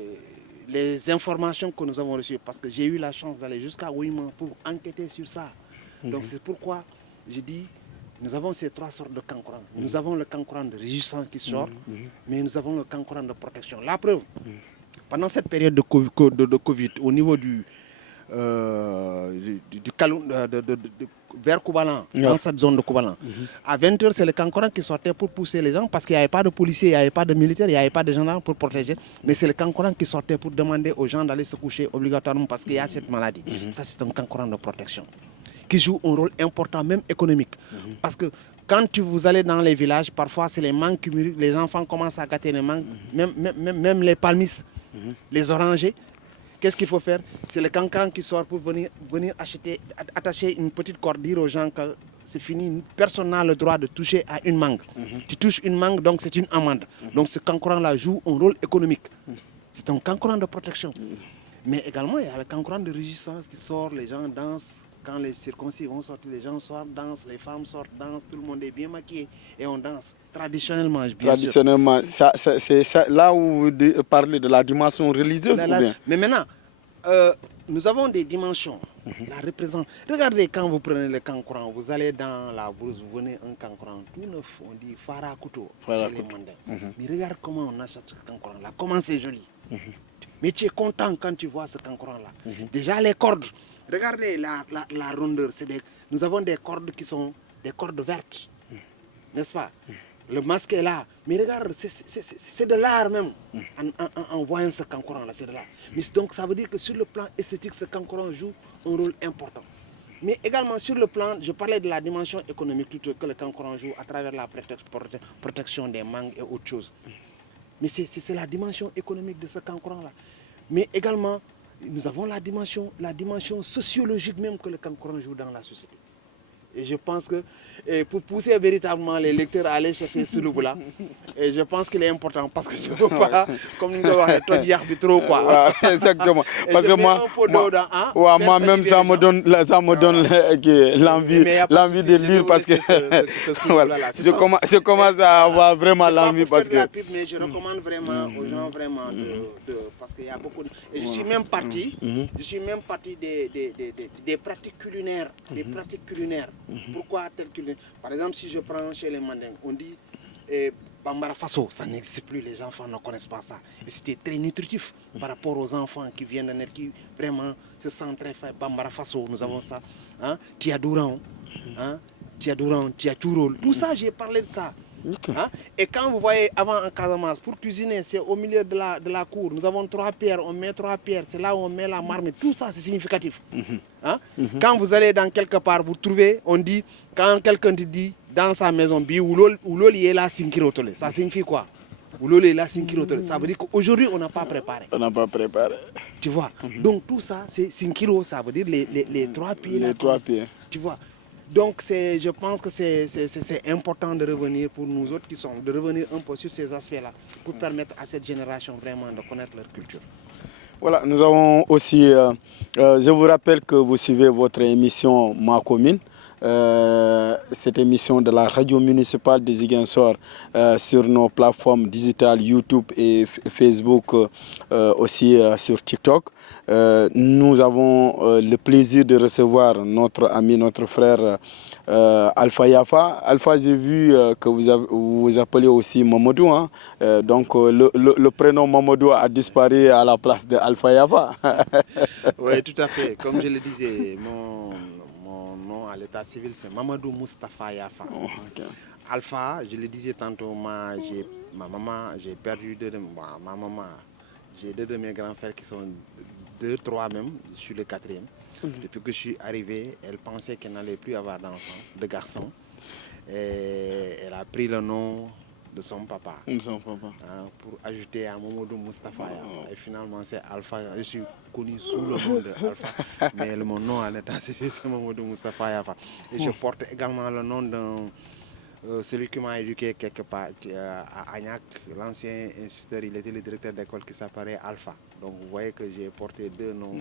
les informations que nous avons reçues, parce que j'ai eu la chance d'aller jusqu'à Ouiman pour enquêter sur ça. Donc c'est pourquoi je dis, nous avons ces 3 sortes de kankourans. Nous avons le kankourang de résistance qui sort, mais nous avons le kankourang de protection. La preuve, pendant cette période de Covid, au niveau vers Koubalan, dans cette zone de Koubalan, à 20h, c'est le kankourang qui sortait pour pousser les gens parce qu'il n'y avait pas de policiers, il n'y avait pas de militaires, il n'y avait pas de gendarmes pour protéger. Mais c'est le kankourang qui sortait pour demander aux gens d'aller se coucher obligatoirement parce qu'il y a cette maladie. Ça, c'est un kankourang de protection qui joue un rôle important, même économique. Parce que quand vous allez dans les villages, parfois c'est les mangues qui mûrissent, les enfants commencent à gâter les mangues, même les palmistes, les orangers. Qu'est-ce qu'il faut faire? C'est le kankourang qui sort pour venir attacher une petite corde, dire aux gens que c'est fini, personne n'a le droit de toucher à une mangue. Tu touches une mangue, donc c'est une amende. Donc ce kankourang-là joue un rôle économique. C'est un kankourang de protection. Mais également, il y a le kankourang de résistance qui sort, les gens dansent. Quand les circoncis vont sortir, les gens sortent, dansent, les femmes sortent, dansent, tout le monde est bien maquillé et on danse. Traditionnellement, bien sûr. C'est là où vous parlez de la dimension religieuse ou bien? Mais maintenant, nous avons des dimensions. La représente. Regardez, quand vous prenez le kankourang, vous allez dans la brousse, vous venez un kankourang tout neuf, on dit Fara Couteau chez les Mandins. Mais regarde comment on achète ce kankourang-là, comment c'est joli. Mais tu es content quand tu vois ce kankourang-là. Déjà les cordes. Regardez la rondeur. Nous avons des cordes qui sont des cordes vertes. N'est-ce pas? Le masque est là. Mais regarde, c'est de l'art même. En voyant ce kankourang-là, c'est de l'art. Mais donc ça veut dire que sur le plan esthétique, ce kankourang joue un rôle important. Mais également sur le plan, je parlais de la dimension économique tout que le kankourang joue à travers la protection des mangues et autres choses. Mais c'est la dimension économique de ce kankourang-là. Mais également, nous avons la dimension sociologique même que le kankourang joue dans la société. Et je pense que pour pousser véritablement les lecteurs à aller chercher ce loup-là, et je pense qu'il est important parce que je ne veux pas, comme nous l'avons trop quoi. Exactement. Parce que moi-même, ça me donne l'envie de lire parce que voilà, je commence à avoir vraiment l'envie parce que. Mais je recommande vraiment aux gens vraiment parce qu'il y a beaucoup. Et je suis même parti. Je suis même parti des pratiques culinaires, Pourquoi tel culinaire? Par exemple, si je prends chez les Mandingues, on dit Bambara Faso, ça n'existe plus, les enfants ne connaissent pas ça. Et c'était très nutritif par rapport aux enfants qui viennent de naître, qui vraiment se sentent très faibles. Bambara Faso, nous avons ça. Tiadouran, Tiachourol, tout ça, j'ai parlé de ça. Et quand vous voyez avant en Casamance, pour cuisiner, c'est au milieu de la cour. Nous avons 3 pierres, on met 3 pierres, c'est là où on met la marmite. Tout ça, c'est significatif. Quand vous allez dans quelque part, vous trouvez, on dit, quand quelqu'un te dit dans sa maison, Ouloli est là, Sinkirotole. Ça signifie quoi? Ouloli est là, Sinkirotole. Ça veut dire qu'aujourd'hui, on n'a pas préparé. On n'a pas préparé. Tu vois? Donc tout ça, c'est Sinkiro, ça veut dire les 3 pieds. Les 3 pieds. Tu vois? Donc je pense que c'est important de revenir pour nous autres de revenir un peu sur ces aspects-là pour permettre à cette génération vraiment de connaître leur culture. Voilà, nous avons aussi, je vous rappelle que vous suivez votre émission Ma Commune, cette émission de la radio municipale de Ziguinchor sur nos plateformes digitales YouTube et Facebook, aussi sur TikTok. Nous avons le plaisir de recevoir notre ami, notre frère Alpha Yafa. Alpha, j'ai vu que vous appelez aussi Mamadou. Donc le prénom Mamadou a disparu à la place de Alpha Yafa. Oui, tout à fait. Comme je le disais, mon nom à l'état civil, c'est Mamadou Moustapha Yafa. Okay. Alpha, je le disais tantôt, ma maman, j'ai perdu ma maman. J'ai 2 de mes grands frères qui sont 2, 3 même, je suis le 4e. Depuis que je suis arrivé, elle pensait qu'elle n'allait plus avoir d'enfants, de garçons. Et elle a pris le nom de son papa. Pour ajouter à Mamadou Moustapha. Et finalement, c'est Alpha. Je suis connu sous le nom de Alpha. Mais mon nom à l'état civil, c'est Mamadou Moustapha Yafa. Et je porte également le nom d'un celui qui m'a éduqué quelque part à Agnac, l'ancien instituteur, il était le directeur d'école qui s'appelait Alpha. Donc vous voyez que j'ai porté 2 noms,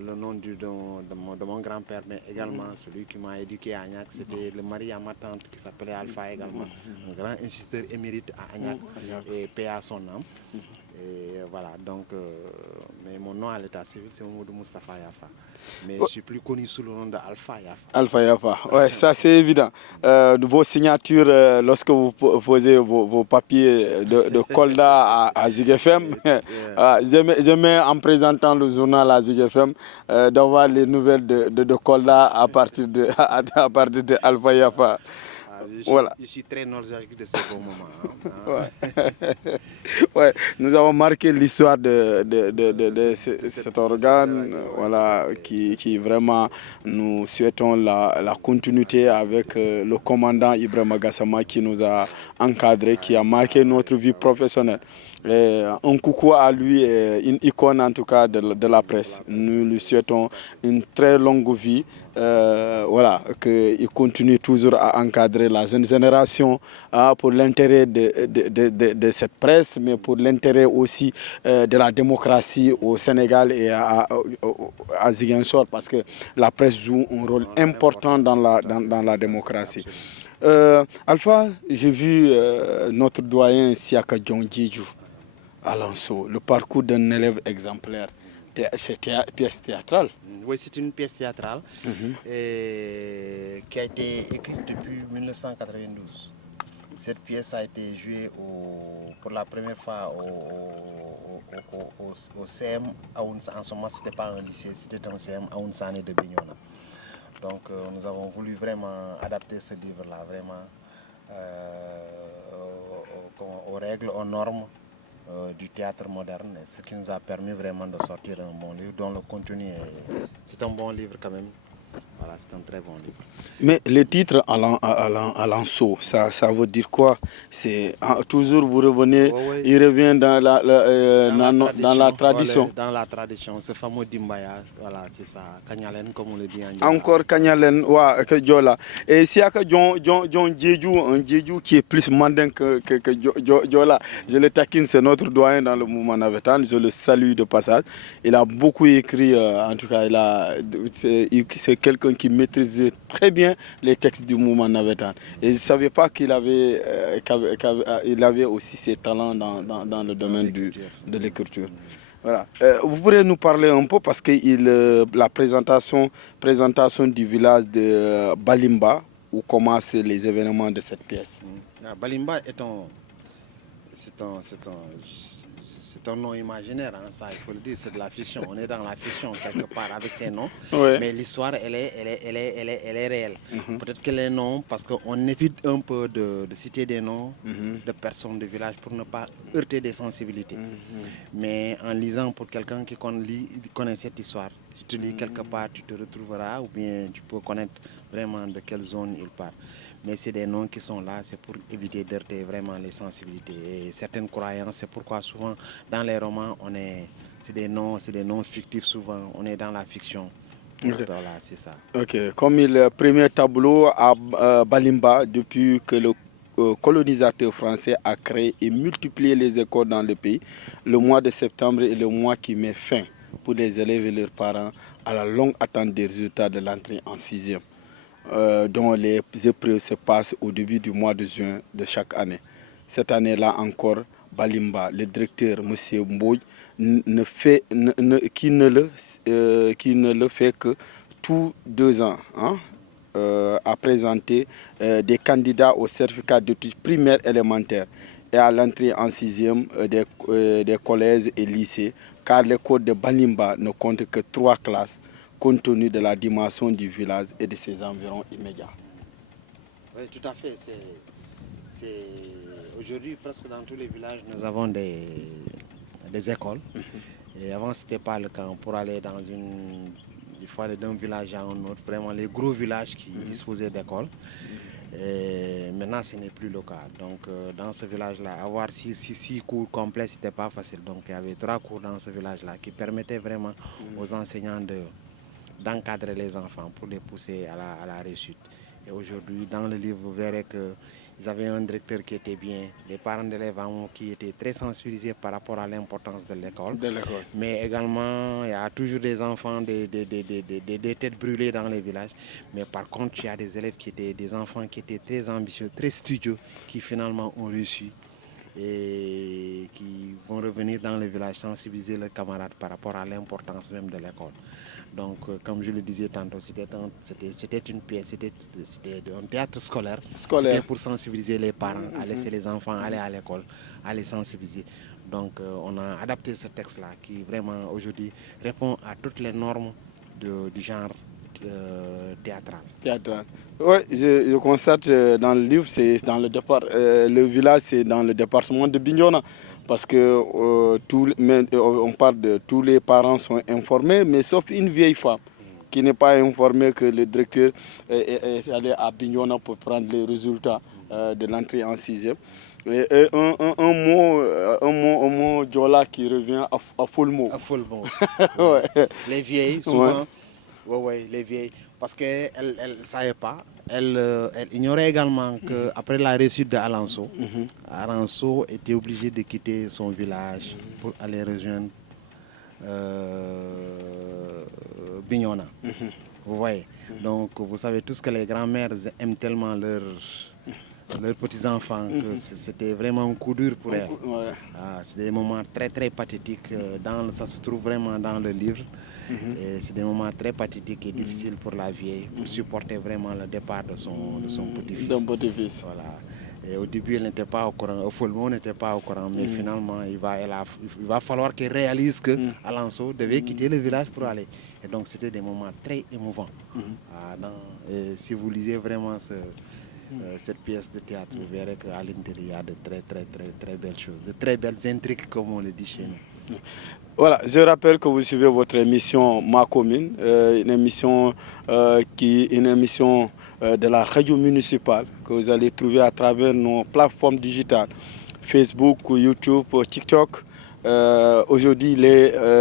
le nom de mon grand-père, mais également celui qui m'a éduqué à Agnac, c'était le mari à ma tante qui s'appelait Alpha également, un grand instituteur émérite à Agnac, et paix à son âme. Et voilà, donc, mais mon nom à l'état civil, c'est Mamadou Moustapha Yafa. Mais je suis plus connu sous le nom de Alpha Yafa. Alpha Yafa, ouais, ça c'est évident. Vos signatures, lorsque vous posez vos papiers de Kolda à Zig FM, j'aimais en présentant le journal à Zig FM d'avoir les nouvelles de Kolda à partir à partir de Alpha Yafa. Je suis très nostalgique de ces bons moments. Ouais, nous avons marqué l'histoire de cet organe, voilà, qui vraiment, nous souhaitons la continuité avec le commandant Ibrahima Gassama qui nous a encadrés, qui a marqué notre vie professionnelle. Et un coucou à lui, une icône en tout cas de la presse. Nous lui souhaitons une très longue vie. Voilà, qu'il continue toujours à encadrer la jeune génération pour l'intérêt de cette presse, mais pour l'intérêt aussi de la démocratie au Sénégal et à Ziguinchor, parce que la presse joue un rôle important dans la démocratie. Alpha, j'ai vu notre doyen Siaka Djongidjou à Lançon, le parcours d'un élève exemplaire. C'est une pièce théâtrale. Oui, c'est une pièce théâtrale qui a été écrite depuis 1992. Cette pièce a été jouée pour la première fois au CM. En ce moment, ce n'était pas un lycée, c'était un CM à Ounsane de Bignona. Donc, nous avons voulu vraiment adapter ce livre-là vraiment aux règles, aux normes du théâtre moderne, ce qui nous a permis vraiment de sortir un bon livre dont le contenu c'est un bon livre quand même. Voilà, c'est un très bon livre. Mais le titre à Lançon, ça veut dire quoi? C'est toujours vous revenez, il revient dans la tradition. Dans la tradition, ce fameux Dimbaya, voilà, c'est ça, Kanyalen comme on le dit en Djola. Encore Kanyalen, ouais, Djola. Et s'il y a que John Djedjou, un Djedjou qui est plus mandin que Djola, je le taquine, c'est notre doyen dans le mouvement navétane, je le salue de passage. Il a beaucoup écrit, en tout cas, c'est quelqu'un qui maîtrisait très bien les textes du mouvement navétane. Et je ne savais pas qu'il avait aussi ses talents dans le domaine de l'écriture. Voilà. Vous pourrez nous parler un peu parce que la présentation du village de Balimba, où commencent les événements de cette pièce. Balimba c'est un nom imaginaire, hein, ça il faut le dire, c'est de la fiction. On est dans la fiction quelque part avec ces noms, mais l'histoire elle est réelle. Peut-être que les noms, parce qu'on évite un peu de citer des noms de personnes du village pour ne pas heurter des sensibilités. Mais en lisant pour quelqu'un qui connaît cette histoire, si tu lis quelque part, tu te retrouveras ou bien tu peux connaître vraiment de quelle zone il part. Mais c'est des noms qui sont là, c'est pour éviter d'heurter vraiment les sensibilités et certaines croyances. C'est pourquoi souvent dans les romans, c'est des noms fictifs souvent, on est dans la fiction. Okay. Voilà, c'est ça. Ok, comme le premier tableau à Balimba, depuis que le colonisateur français a créé et multiplié les écoles dans le pays, le mois de septembre est le mois qui met fin pour les élèves et leurs parents à la longue attente des résultats de l'entrée en 6e. Dont les épreuves se passent au début du mois de juin de chaque année. Cette année-là encore, Balimba, le directeur M. Mboy, qui ne le fait que tous 2 ans, a présenté des candidats au certificat d'études primaires élémentaires et à l'entrée en 6e des collèges et lycées, car l'école de Balimba ne compte que 3 classes, compte tenu de la dimension du village et de ses environs immédiats. Oui, tout à fait. Aujourd'hui, presque dans tous les villages, nous avons des écoles. Et avant, ce n'était pas le cas. Pour aller d'un village à un autre, vraiment les gros villages qui disposaient d'écoles. Maintenant, ce n'est plus le cas. Donc, dans ce village-là, avoir 6 cours complets, ce n'était pas facile. Donc, il y avait 3 cours dans ce village-là qui permettaient vraiment aux enseignants d'encadrer les enfants pour les pousser à la réussite. Et aujourd'hui, dans le livre, vous verrez qu'ils avaient un directeur qui était bien, les parents d'élèves qui étaient très sensibilisés par rapport à l'importance de l'école. Mais également, il y a toujours des enfants, des têtes brûlées dans les villages. Mais par contre, il y a des élèves des enfants qui étaient très ambitieux, très studieux, qui finalement ont réussi et qui vont revenir dans le village sensibiliser leurs camarades par rapport à l'importance même de l'école. Donc, comme je le disais tantôt, c'était une pièce, c'était un théâtre scolaire. C'était pour sensibiliser les parents, à laisser les enfants aller à l'école, à les sensibiliser. Donc, on a adapté ce texte-là qui vraiment aujourd'hui répond à toutes les normes du genre théâtral. Oui, je constate dans le livre, c'est dans le village, c'est dans le département de Bignona. Parce que on parle de tous les parents sont informés, mais sauf une vieille femme qui n'est pas informée que le directeur est allé à Bignona pour prendre les résultats de l'entrée en 6e. Et un mot Diola qui revient à full mot. À full mot. Ouais. Les vieilles, souvent. Oui, les vieilles. Parce qu'elle ne savait pas. Elle ignorait également qu'après la réussite d'Alanso, Alanso était obligé de quitter son village pour aller rejoindre Bignona. Vous voyez. Donc, vous savez tous que les grands-mères aiment tellement leurs petits-enfants que c'était vraiment un coup dur pour elles. C'est des moments très très pathétiques. Ça se trouve vraiment dans le livre. Et c'est des moments très pathétiques et difficiles pour la vieille, pour supporter vraiment le départ de son petit-fils. Voilà. Et au début, elle n'était pas au courant, au Folmo n'était pas au courant, mais finalement, il va falloir qu'elle réalise que Alanso devait quitter le village pour aller. Et donc, c'était des moments très émouvants. Et si vous lisez vraiment cette pièce de théâtre, vous verrez qu'à l'intérieur, il y a de très, très, très, très belles choses, de très belles intrigues, comme on le dit chez nous. Voilà, je rappelle que vous suivez votre émission Ma Commune, une émission de la radio municipale que vous allez trouver à travers nos plateformes digitales, Facebook, YouTube, TikTok. Aujourd'hui,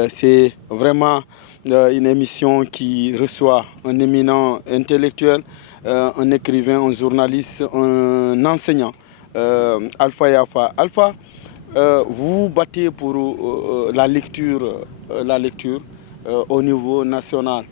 c'est vraiment une émission qui reçoit un éminent intellectuel, un écrivain, un journaliste, un enseignant, Alpha Yafa. Alpha, vous vous battez pour la lecture au niveau national.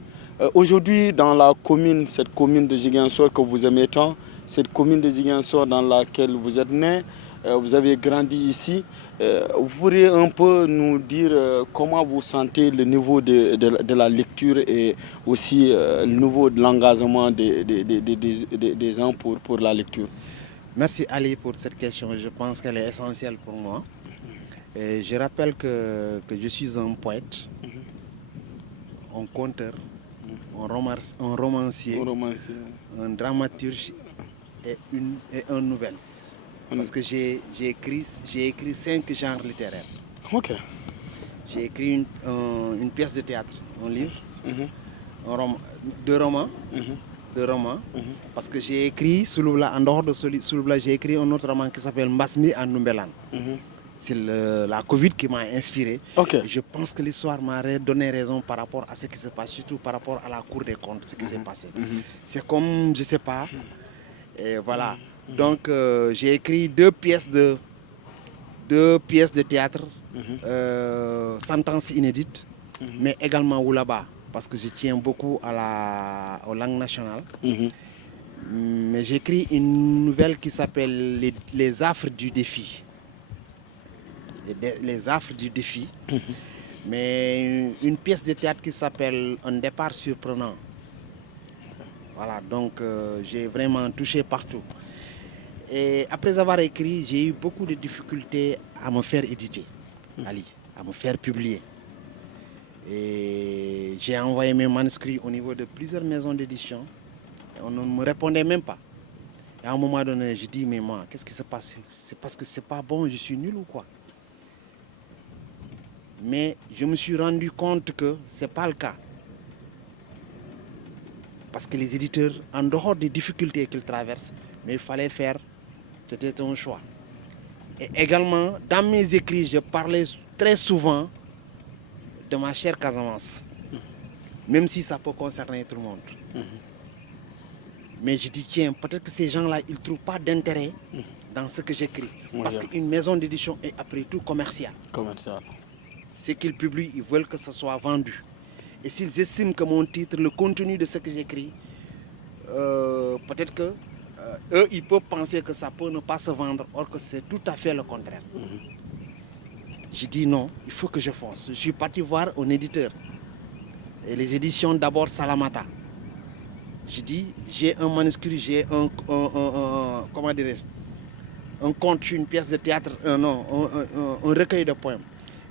Aujourd'hui, dans la commune, cette commune de Ziguinchor que vous aimez tant, cette commune de Ziguinchor dans laquelle vous êtes né, vous avez grandi ici, vous pourriez un peu nous dire comment vous sentez le niveau de la lecture et aussi le niveau de l'engagement des gens pour la lecture. Merci Ali pour cette question, je pense qu'elle est essentielle pour moi. Et je rappelle que je suis un poète, un conteur, un romancier, un dramaturge et un noveliste. Parce que j'ai écrit 5 genres littéraires. Ok. J'ai écrit une pièce de théâtre, un livre, deux romans. Parce que j'ai écrit, en dehors de Souloubla, j'ai écrit un autre roman qui s'appelle Mbasmi en Numbelan. C'est la Covid qui m'a inspiré. Okay. Je pense que l'histoire m'a donné raison par rapport à ce qui se passe, surtout par rapport à la Cour des comptes, ce qui s'est passé. C'est comme, je ne sais pas, et voilà. Donc j'ai écrit 2 pièces de théâtre, Sentence inédite, mais également Oulaba, parce que je tiens beaucoup aux langues nationales. Mais j'ai écrit une nouvelle qui s'appelle Les affres du défi. Les affres du défi. Mais une pièce de théâtre qui s'appelle Un départ surprenant. Voilà, donc j'ai vraiment touché partout. Et après avoir écrit, j'ai eu beaucoup de difficultés à me faire éditer, Ali, à me faire publier. Et j'ai envoyé mes manuscrits au niveau de plusieurs maisons d'édition. On ne me répondait même pas. Et à un moment donné, je dis, mais moi, qu'est-ce qui se passe? C'est parce que c'est pas bon, je suis nul ou quoi? Mais je me suis rendu compte que ce n'est pas le cas. Parce que les éditeurs, en dehors des difficultés qu'ils traversent, mais il fallait faire, c'était un choix. Et également, dans mes écrits, je parlais très souvent de ma chère Casamance. Même si ça peut concerner tout le monde. Mais je dis, tiens, peut-être que ces gens-là, ils ne trouvent pas d'intérêt dans ce que j'écris. Parce qu'une maison d'édition est après tout commerciale. Ce qu'ils publient, ils veulent que ce soit vendu. Et s'ils estiment que mon titre, le contenu de ce que j'écris, peut-être que eux, ils peuvent penser que ça peut ne pas se vendre, or que c'est tout à fait le contraire. J'ai dit non, il faut que je fonce. Je suis parti voir un éditeur. Et les éditions d'abord Salamata. J'ai dit, j'ai un manuscrit, j'ai comment dirais-je, un conte, une pièce de théâtre, un recueil de poèmes.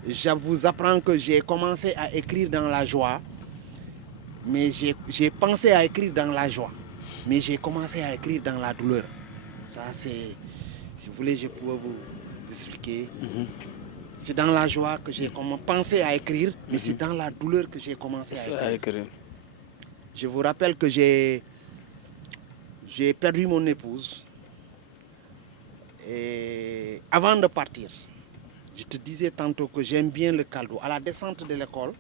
Je vous apprends que j'ai commencé à écrire dans la joie, mais j'ai pensé à écrire dans la joie, mais j'ai commencé à écrire dans la douleur. Ça, c'est, si vous voulez, je pourrais vous expliquer. C'est dans la joie que j'ai pensé à écrire, mais c'est dans la douleur que j'ai commencé à écrire. Je vous rappelle que j'ai perdu mon épouse. Et avant de partir, je te disais tantôt que j'aime bien le caldo. À la descente de l'école,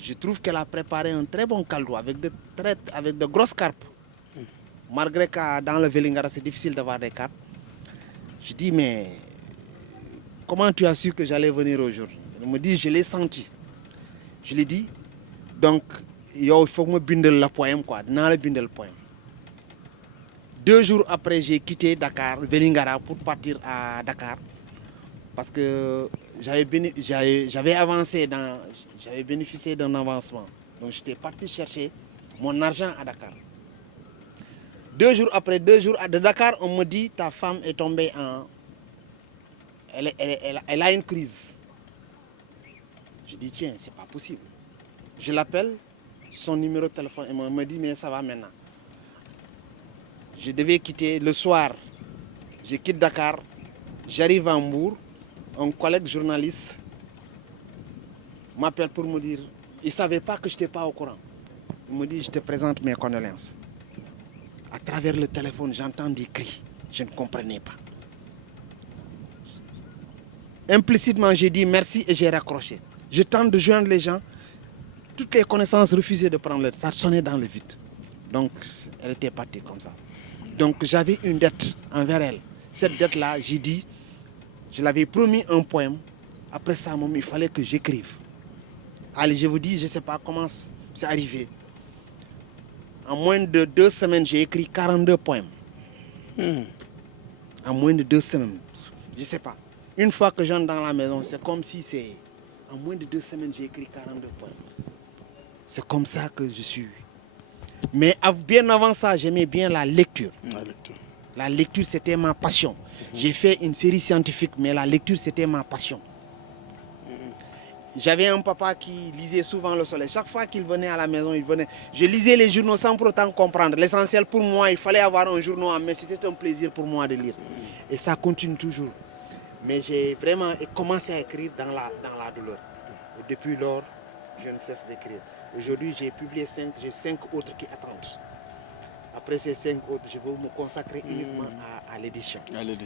je trouve qu'elle a préparé un très bon caldo avec de grosses carpes. Malgré que dans le Vélingara, c'est difficile d'avoir des carpes. Je dis, mais comment tu as su que j'allais venir aujourd'hui? Elle me dit, je l'ai senti. Je lui ai dit, donc, il faut que je me binde le poème, quoi. Dans le binde le poème. 2 jours après, j'ai quitté Dakar, Vélingara, pour partir à Dakar. Parce que j'avais bénéficié d'un avancement. Donc j'étais parti chercher mon argent à Dakar. 2 jours après, 2 jours de Dakar, on me dit, ta femme est tombée en... Elle a une crise. Je dis, tiens, c'est pas possible. Je l'appelle, son numéro de téléphone, et me dit, mais ça va maintenant. Je devais quitter le soir. Je quitte Dakar, j'arrive à Hambourg. Un collègue journaliste m'appelle pour me dire, il ne savait pas que je n'étais pas au courant. Il me dit, je te présente mes condoléances. À travers le téléphone, j'entends des cris. Je ne comprenais pas. Implicitement, j'ai dit merci et j'ai raccroché. Je tente de joindre les gens. Toutes les connaissances refusaient de prendre ça sonnait dans le vide. Donc, elle était partie comme ça. Donc, j'avais une dette envers elle. Cette dette-là, j'ai dit, je l'avais promis un poème. Après ça, il fallait que j'écrive. Allez, je vous dis, je ne sais pas comment c'est arrivé. En moins de 2 semaines, j'ai écrit 42 poèmes. En moins de 2 semaines. Je ne sais pas. Une fois que j'entre dans la maison, c'est comme si c'est... En moins de 2 semaines, j'ai écrit 42 poèmes. C'est comme ça que je suis. Mais bien avant ça, j'aimais bien la lecture. La lecture, c'était ma passion. J'ai fait une série scientifique, mais la lecture, c'était ma passion. J'avais un papa qui lisait souvent Le Soleil. Chaque fois qu'il venait à la maison, je lisais les journaux sans pour autant comprendre. L'essentiel pour moi, il fallait avoir un journal en main. C'était un plaisir pour moi de lire. Et ça continue toujours. Mais j'ai vraiment commencé à écrire dans la douleur. Et depuis lors, je ne cesse d'écrire. Aujourd'hui, j'ai publié 5 autres qui attendent. Après ces 5 autres, je vais me consacrer uniquement à l'édition.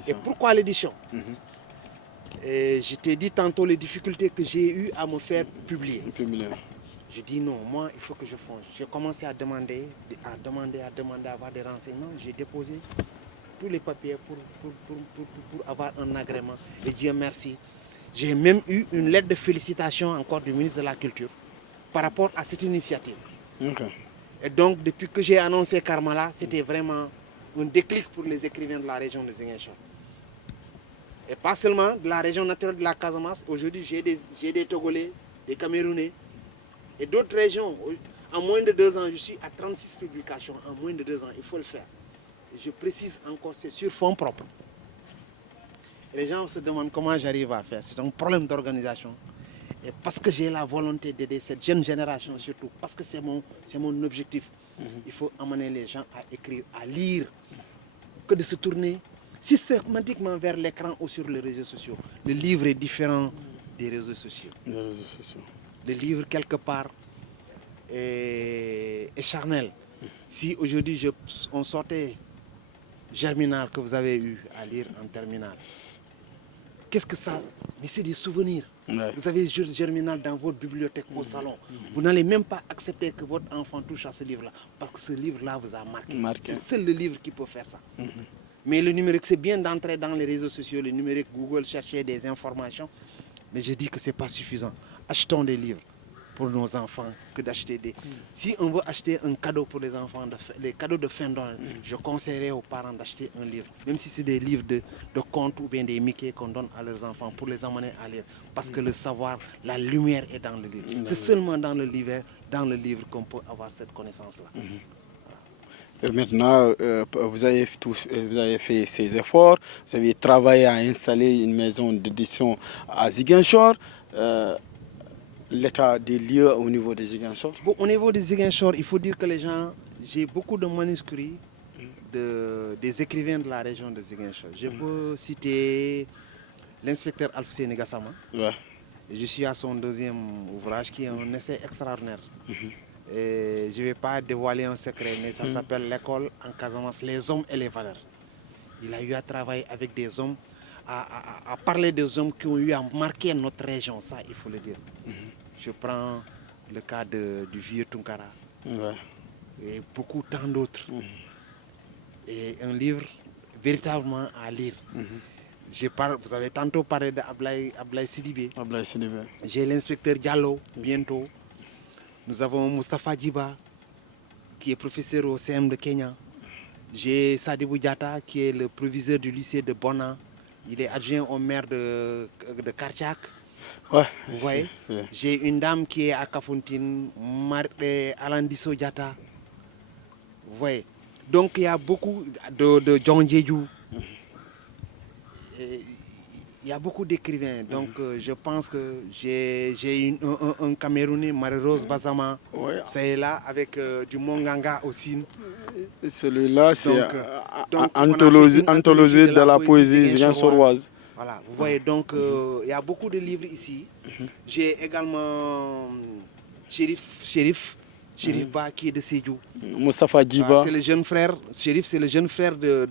Et pourquoi l'édition? Je t'ai dit tantôt les difficultés que j'ai eues à me faire publier. Je dis non, moi, il faut que je fonce. J'ai commencé à demander, à avoir des renseignements. J'ai déposé tous les papiers pour avoir un agrément. Et Dieu merci. J'ai même eu une lettre de félicitations encore du ministre de la Culture par rapport à cette initiative. Et donc, depuis que j'ai annoncé Karmala, c'était vraiment un déclic pour les écrivains de la région de Ziguinchor. Et pas seulement de la région naturelle de la Casamance. Aujourd'hui, j'ai des Togolais, des Camerounais et d'autres régions. En moins de 2 ans, je suis à 36 publications. En moins de 2 ans, il faut le faire. Et je précise encore, c'est sur fonds propres. Et les gens se demandent comment j'arrive à faire. C'est un problème d'organisation. Et parce que j'ai la volonté d'aider cette jeune génération surtout, parce que c'est mon objectif. Il faut amener les gens à écrire, à lire, que de se tourner systématiquement vers l'écran ou sur les réseaux sociaux. Le livre est différent des réseaux sociaux. Le livre, quelque part, est charnel. Si aujourd'hui on sortait Germinal que vous avez eu à lire en terminale, qu'est-ce que ça? Mais c'est des souvenirs. Vous avez Germinal dans votre bibliothèque au salon. Vous n'allez même pas accepter que votre enfant touche à ce livre-là, parce que ce livre-là vous a marqué. C'est seul le livre qui peut faire ça. Mais le numérique, c'est bien d'entrer dans les réseaux sociaux, le numérique, Google, chercher des informations. Mais je dis que ce n'est pas suffisant. Achetons des livres. pour nos enfants que d'acheter des... Si on veut acheter un cadeau pour les enfants, les cadeaux de fin d'année, je conseillerais aux parents d'acheter un livre. Même si c'est des livres de contes ou bien des Mickey qu'on donne à leurs enfants pour les emmener à lire. Parce que le savoir, la lumière est dans le livre. C'est seulement dans le livre qu'on peut avoir cette connaissance-là. Maintenant, vous avez fait ces efforts, vous avez travaillé à installer une maison d'édition à Ziguinchor. L'état des lieux au niveau de Ziguinchor? Bon, au niveau de Ziguinchor, il faut dire que les gens, j'ai beaucoup de manuscrits des écrivains de la région de Ziguinchor. Je peux citer l'inspecteur Alfoussé Gassama. Ouais. Je suis à son deuxième ouvrage qui est un essai extraordinaire. Et je ne vais pas dévoiler un secret, mais ça s'appelle L'école en Casamance, les hommes et les valeurs. Il a eu à travailler avec des hommes, à parler des hommes qui ont eu à marquer notre région, ça il faut le dire. Je prends le cas du vieux Tunkara et beaucoup tant d'autres. Et un livre véritablement à lire. Vous avez tantôt parlé d'Ablaye Sidibé. J'ai l'inspecteur Diallo bientôt. Nous avons Moustapha Djiba qui est professeur au CM de Kenya. J'ai Sadibou Diata qui est le proviseur du lycée de Bona. Il est adjoint au maire de Karchak. Ouais, vous voyez. J'ai une dame qui est à Kafountine, Alandiso Diata. Vous voyez. Donc il y a beaucoup de John Djedjou. Il y a beaucoup d'écrivains. Donc je pense que j'ai un Camerounais, Marie-Rose Bazama. C'est là avec du Monganga aussi. Celui-là, c'est anthologie de la poésie ziguinchoroise. Voilà, vous voyez, donc il y a beaucoup de livres ici. J'ai également Chérif Ba qui est de Sédhiou. Moustapha Djiba. C'est le jeune frère, Chérif, c'est le jeune frère de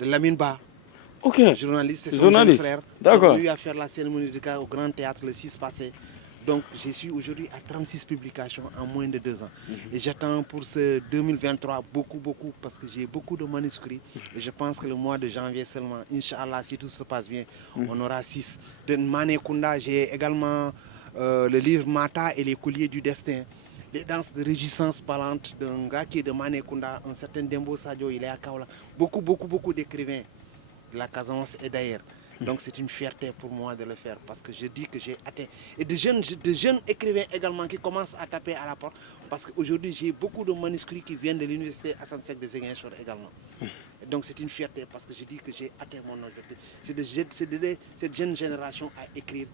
Lamine Ba. Ok. Journaliste, c'est son jeune frère. D'accord. J'ai eu à faire la cérémonie de cas au Grand Théâtre le 6 passé. Donc je suis aujourd'hui à 36 publications en moins de 2 ans. Et j'attends pour ce 2023 beaucoup, parce que j'ai beaucoup de manuscrits. Et je pense que le mois de janvier seulement, Inch'Allah, si tout se passe bien, on aura 6. De Mané Kounda, j'ai également le livre Mata et les colliers du destin. Les danses de régissance parlante d'un gars qui est de Mané Kounda, un certain Dembo Sadio, il est à Kaola. Beaucoup d'écrivains de la Casamance et d'ailleurs. Donc c'est une fierté pour moi de le faire parce que je dis que j'ai atteint. Et de jeunes écrivains également qui commencent à taper à la porte parce qu'aujourd'hui j'ai beaucoup de manuscrits qui viennent de l'université Assane Seck de Ziguinchor également. Et donc c'est une fierté parce que je dis que j'ai atteint mon objectif. C'est d'aider cette jeune génération à écrire.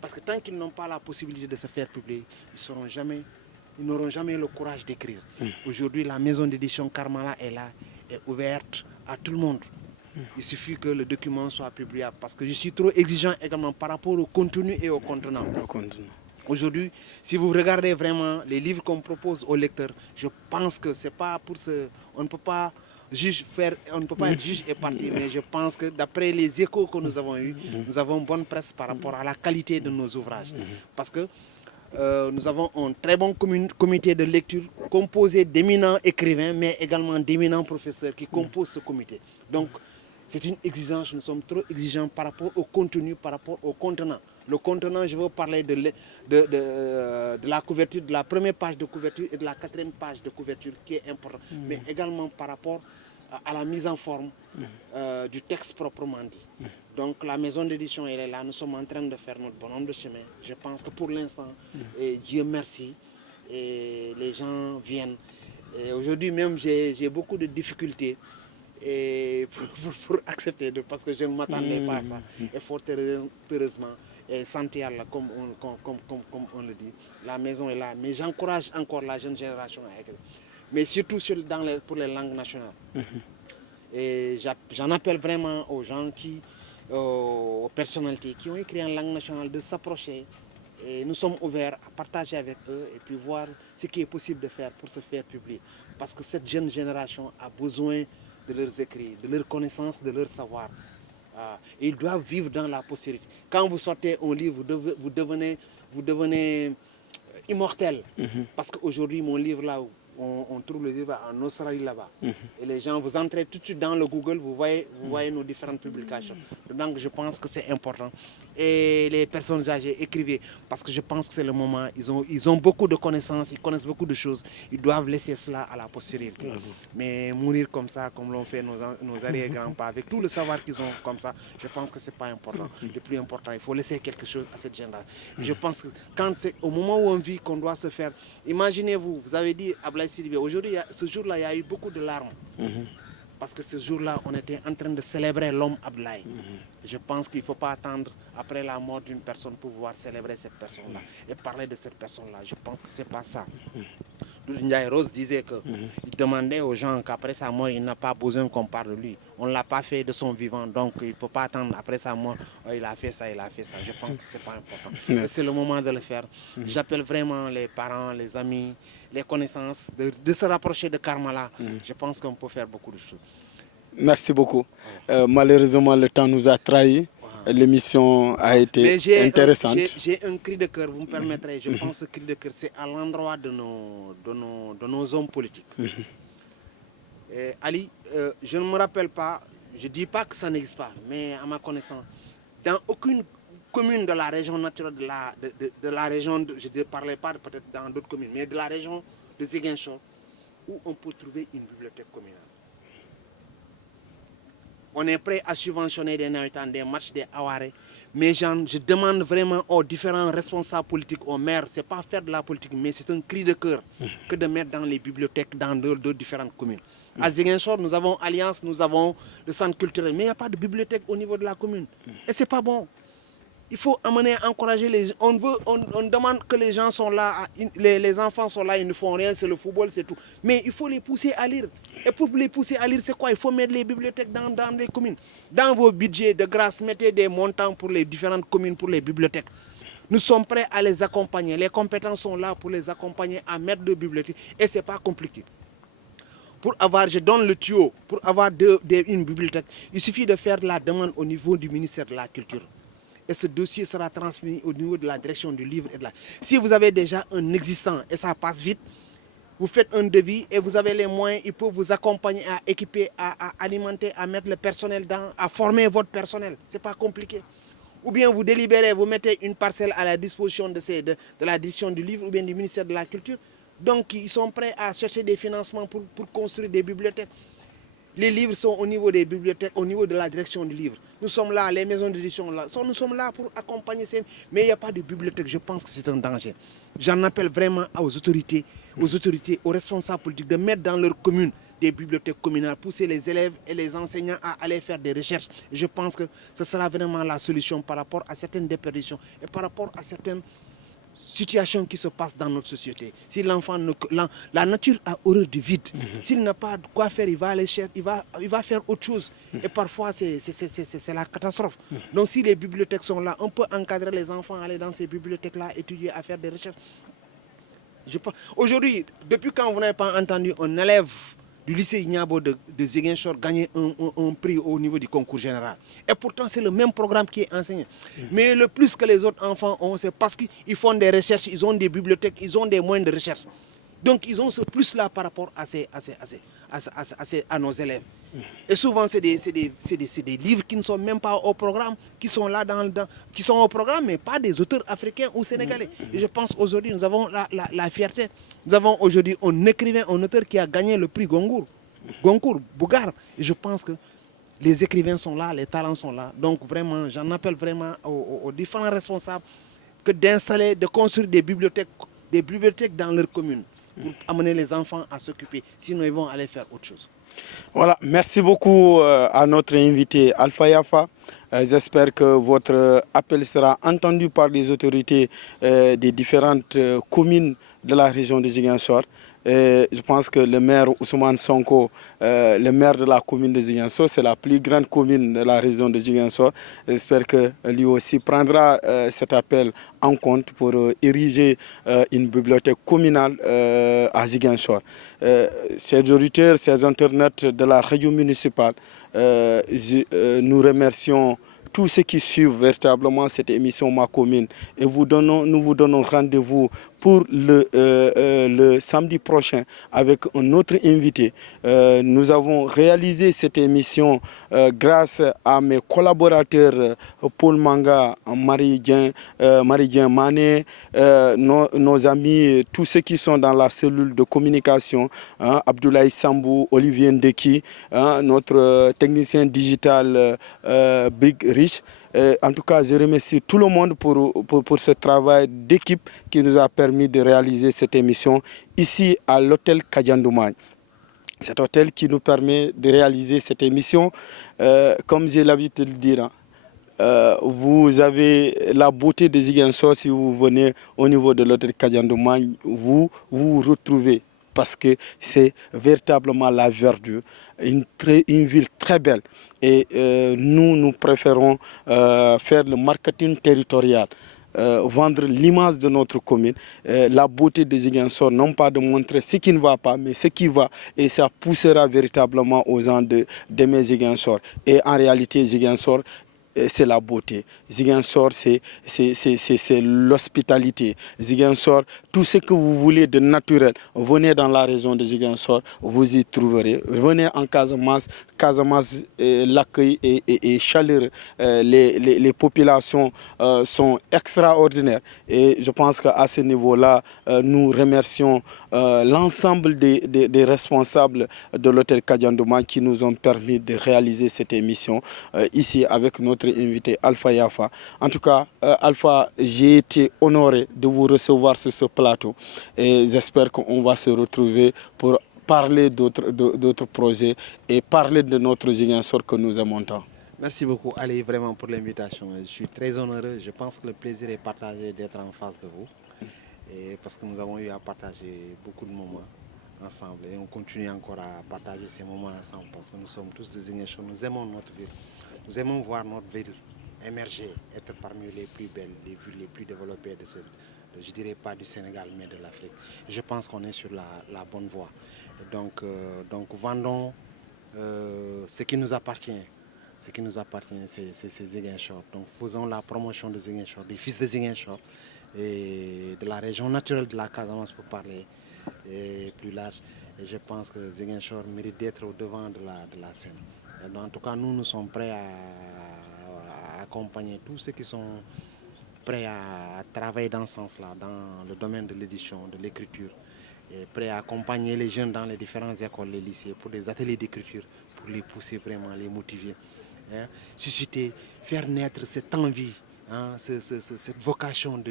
Parce que tant qu'ils n'ont pas la possibilité de se faire publier, ils n'auront jamais le courage d'écrire. Aujourd'hui la maison d'édition Karmala est là, est ouverte à tout le monde. Il suffit que le document soit publié parce que je suis trop exigeant également par rapport au contenu et au contenant. Aujourd'hui, si vous regardez vraiment les livres qu'on propose aux lecteurs, je pense que c'est pas pour ce... On ne peut pas être juge et parti, mais je pense que d'après les échos que nous avons eus, nous avons bonne presse par rapport à la qualité de nos ouvrages. Parce que nous avons un très bon comité de lecture composé d'éminents écrivains, mais également d'éminents professeurs qui composent ce comité. Donc, c'est une exigence, nous sommes trop exigeants par rapport au contenu, par rapport au contenant. Le contenant, je veux parler de la couverture, de la première page de couverture et de la 4e page de couverture qui est importante, mais également par rapport à la mise en forme du texte proprement dit. Donc la maison d'édition elle est là, nous sommes en train de faire notre bonhomme de chemin. Je pense que pour l'instant, Dieu merci, et les gens viennent. Et aujourd'hui même, j'ai beaucoup de difficultés. Et pour accepter, parce que je ne m'attendais pas à ça. Et fort heureusement, et santé Allah, comme on le dit, la maison est là. Mais j'encourage encore la jeune génération à écrire. Mais surtout pour les langues nationales. Et j'en appelle vraiment aux gens aux personnalités qui ont écrit en langue nationale de s'approcher. Et nous sommes ouverts à partager avec eux et puis voir ce qui est possible de faire pour se faire publier. Parce que cette jeune génération a besoin de leurs écrits, de leurs connaissances, de leur savoir. Et ils doivent vivre dans la postérité. Quand vous sortez un livre, vous devenez immortel. Parce qu'aujourd'hui, mon livre, là, on trouve le livre en Australie, là-bas. Et les gens, vous entrez tout de suite dans le Google, vous voyez nos différentes publications. Donc, je pense que c'est important. et les personnes âgées, écrivez, parce que je pense que c'est le moment. Ils ont beaucoup de connaissances, ils connaissent beaucoup de choses. Ils doivent laisser cela à la postérité. Mais mourir comme ça, comme l'ont fait nos arrière-grands-parents, avec tout le savoir qu'ils ont comme ça, je pense que ce n'est pas important. Le plus important, il faut laisser quelque chose à cette génération. Je pense que quand c'est au moment où on vit qu'on doit se faire... Imaginez-vous, vous avez dit Ablaye Sidibé, aujourd'hui, ce jour-là, il y a eu beaucoup de larmes. Parce que ce jour-là, on était en train de célébrer l'homme Ablaye. Je pense qu'il ne faut pas attendre après la mort d'une personne pour pouvoir célébrer cette personne-là et parler de cette personne-là. Je pense que ce n'est pas ça. Ndiaye Rose disait qu'il demandait aux gens qu'après sa mort, il n'a pas besoin qu'on parle de lui. On ne l'a pas fait de son vivant, donc il ne faut pas attendre après sa mort, oh, il a fait ça, il a fait ça. Je pense que ce n'est pas important. Mais c'est le moment de le faire. J'appelle vraiment les parents, les amis, les connaissances, de se rapprocher de Karmala. Je pense qu'on peut faire beaucoup de choses. Merci beaucoup. Malheureusement, le temps nous a trahis. L'émission a été intéressante. J'ai un cri de cœur, vous me permettrez. Je pense que ce cri de cœur, c'est à l'endroit de nos hommes politiques. Ali, je ne me rappelle pas, je ne dis pas que ça n'existe pas, mais à ma connaissance, dans aucune commune de la région naturelle de la région, je ne parlais pas peut-être dans d'autres communes, mais de la région de Ziguinchor, où on peut trouver une bibliothèque communale. On est prêt à subventionner des navetans, des matchs, des awarés. Mais je demande vraiment aux différents responsables politiques, aux maires, ce n'est pas faire de la politique, mais c'est un cri de cœur que de mettre dans les bibliothèques dans deux différentes communes. À Ziguinchor, nous avons Alliance, nous avons le centre culturel, mais il n'y a pas de bibliothèque au niveau de la commune. Et ce n'est pas bon. Il faut amener, encourager les gens. On demande que les gens sont là, les enfants sont là, ils ne font rien, c'est le football, c'est tout. Mais il faut les pousser à lire. Et pour les pousser à lire, c'est quoi? Il faut mettre les bibliothèques dans les communes. Dans vos budgets, de grâce, mettez des montants pour les différentes communes, pour les bibliothèques. Nous sommes prêts à les accompagner. Les compétences sont là pour les accompagner à mettre de bibliothèques. Et ce n'est pas compliqué. Je donne le tuyau, pour avoir une bibliothèque, il suffit de faire de la demande au niveau du ministère de la Culture. Et ce dossier sera transmis au niveau de la direction du livre et de la... Si vous avez déjà un existant et ça passe vite, vous faites un devis et vous avez les moyens, il peut vous accompagner à équiper, à alimenter, à mettre le personnel à former votre personnel. Ce n'est pas compliqué. Ou bien vous délibérez, vous mettez une parcelle à la disposition de la direction du livre ou bien du ministère de la Culture. Donc ils sont prêts à chercher des financements pour construire des bibliothèques. Les livres sont au niveau des bibliothèques, au niveau de la direction du livre. Nous sommes là, les maisons d'édition, là. Nous sommes là pour accompagner ces... Mais il n'y a pas de bibliothèque, je pense que c'est un danger. J'en appelle vraiment aux autorités, aux responsables politiques de mettre dans leur commune des bibliothèques communales, pousser les élèves et les enseignants à aller faire des recherches. Je pense que ce sera vraiment la solution par rapport à certaines déperditions et par rapport à certaines situation qui se passe dans notre société. Si l'enfant la nature a horreur du vide. S'il n'a pas de quoi faire, il va aller chercher, il va faire autre chose. Et parfois c'est la catastrophe. Donc si les bibliothèques sont là, on peut encadrer les enfants à aller dans ces bibliothèques-là, étudier, à faire des recherches. Aujourd'hui, depuis quand vous n'avez pas entendu un élève du lycée Ignabo de Ziguinchor gagner un prix au niveau du concours général. Et pourtant, c'est le même programme qui est enseigné. Mais le plus que les autres enfants ont, c'est parce qu'ils font des recherches, ils ont des bibliothèques, ils ont des moyens de recherche. Donc, ils ont ce plus-là par rapport à nos élèves. Et souvent, c'est des livres qui ne sont même pas au programme, qui sont là qui sont au programme, mais pas des auteurs africains ou sénégalais. Et je pense aujourd'hui, nous avons la fierté. Nous avons aujourd'hui un écrivain, un auteur qui a gagné le prix Goncourt, Bougar. Et je pense que les écrivains sont là, les talents sont là. Donc vraiment, j'en appelle vraiment aux différents responsables que d'installer, de construire des bibliothèques dans leur commune pour amener les enfants à s'occuper. Sinon, ils vont aller faire autre chose. Voilà, merci beaucoup à notre invité Alpha Yafa. J'espère que votre appel sera entendu par les autorités des différentes communes de la région de Ziguinchor. Je pense que le maire Ousmane Sonko, le maire de la commune de Ziguinchor, c'est la plus grande commune de la région de Ziguinchor. J'espère que lui aussi prendra cet appel en compte pour ériger une bibliothèque communale à Ziguinchor. Chers auditeurs, chers internautes de la radio municipale, nous remercions tous ceux qui suivent véritablement cette émission Ma Commune et nous vous donnons rendez-vous pour pour le samedi prochain avec un autre invité. Nous avons réalisé cette émission grâce à mes collaborateurs Paul Manga, Marie-Dien Mané, nos amis, tous ceux qui sont dans la cellule de communication, Abdoulaye Sambou, Olivier Ndeki, notre technicien digital Big Rich. En tout cas, je remercie tout le monde pour ce travail d'équipe qui nous a permis de réaliser cette émission ici à l'hôtel Kadiandoumagne. Cet hôtel qui nous permet de réaliser cette émission, comme j'ai l'habitude de le dire, vous avez la beauté de Ziguinchor si vous venez au niveau de l'hôtel Kadiandoumagne, vous vous retrouvez parce que c'est véritablement la verdure, une ville très belle. Et nous préférons faire le marketing territorial, vendre l'image de notre commune, la beauté de Ziguinchor, non pas de montrer ce qui ne va pas, mais ce qui va. Et ça poussera véritablement aux gens d'aimer Ziguinchor. Et en réalité, Ziguinchor, c'est la beauté. Ziguinchor, c'est l'hospitalité. Ziguinchor, tout ce que vous voulez de naturel, venez dans la région de Ziguinchor, vous y trouverez. Venez en Casamance, l'accueil est chaleureux. Les populations sont extraordinaires. Et je pense qu'à ce niveau-là, nous remercions l'ensemble des responsables de l'hôtel Kadiandoumagne qui nous ont permis de réaliser cette émission ici avec notre invité Alpha Yafa. En tout cas, Alpha, j'ai été honoré de vous recevoir sur ce plateau et j'espère qu'on va se retrouver pour parler d'autres projets et parler de notre Ziguinchor que nous aimons tant. Merci beaucoup Ali vraiment pour l'invitation. Je suis très honoreux. Je pense que le plaisir est partagé d'être en face de vous. Et parce que nous avons eu à partager beaucoup de moments ensemble et on continue encore à partager ces moments ensemble parce que nous sommes tous des Ziguinchor, nous aimons notre ville. Nous aimons voir notre ville émerger, être parmi les plus belles, les villes les plus développées je dirais pas du Sénégal, mais de l'Afrique. Je pense qu'on est sur la bonne voie. Donc vendons ce qui nous appartient. Ce qui nous appartient, c'est Ziguinchor. Donc faisons la promotion de Ziguinchor, des fils de Ziguinchor et de la région naturelle de la Casamance pour parler plus large. Et je pense que Ziguinchor mérite d'être au devant de la scène. En tout cas, nous sommes prêts à accompagner tous ceux qui sont prêts à travailler dans ce sens-là, dans le domaine de l'édition, de l'écriture, et prêts à accompagner les jeunes dans les différentes écoles, les lycées, pour des ateliers d'écriture, pour les pousser vraiment, les motiver, susciter, faire naître cette envie, cette vocation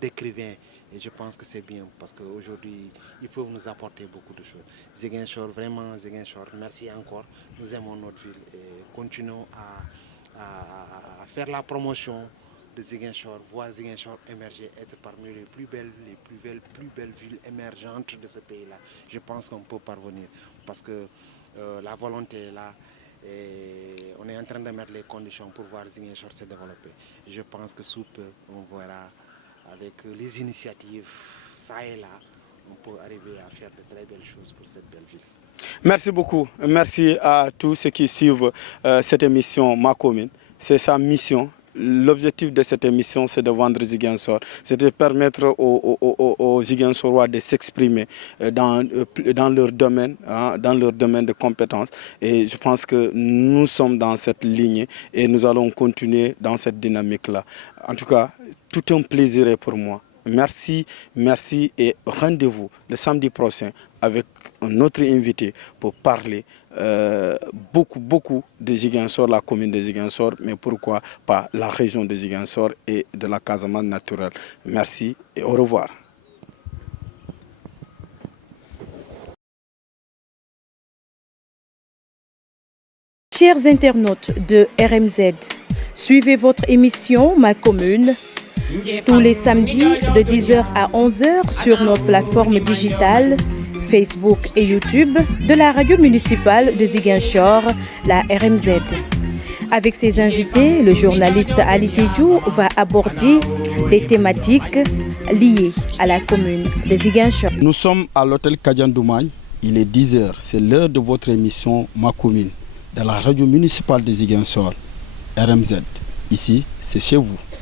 d'écrivain. Et je pense que c'est bien parce qu'aujourd'hui, ils peuvent nous apporter beaucoup de choses. Ziguinchor, vraiment Ziguinchor, merci encore. Nous aimons notre ville et continuons à faire la promotion de Ziguinchor, voir Ziguinchor émerger, être parmi les plus belles villes émergentes de ce pays-là. Je pense qu'on peut parvenir parce que la volonté est là. Et on est en train de mettre les conditions pour voir Ziguinchor se développer. Et je pense que sous peu, on verra avec les initiatives, ça et là, on peut arriver à faire de très belles choses pour cette belle ville. Merci beaucoup. Merci à tous ceux qui suivent cette émission Ma Commune. C'est sa mission. L'objectif de cette émission, c'est de vendre Ziguinchor. C'est de permettre aux Ziguinchorois de s'exprimer dans leur domaine, dans leur domaine de compétences. Et je pense que nous sommes dans cette ligne et nous allons continuer dans cette dynamique-là. En tout cas, tout un plaisir est pour moi. Merci et rendez-vous le samedi prochain avec un autre invité pour parler beaucoup de Ziguinchor, la commune de Ziguinchor, mais pourquoi pas la région de Ziguinchor et de la Casamance naturelle. Merci et au revoir. Chers internautes de RMZ, suivez votre émission Ma Commune tous les samedis de 10h à 11h sur nos plateformes digitales Facebook et YouTube de la radio municipale de Ziguinchor, la RMZ. Avec ses invités, le journaliste Ali Djedjou va aborder des thématiques liées à la commune de Ziguinchor. Nous sommes à l'hôtel Kadiandoumagne, il est 10h, c'est l'heure de votre émission Ma Commune de la radio municipale de Ziguinchor, RMZ. Ici, c'est chez vous.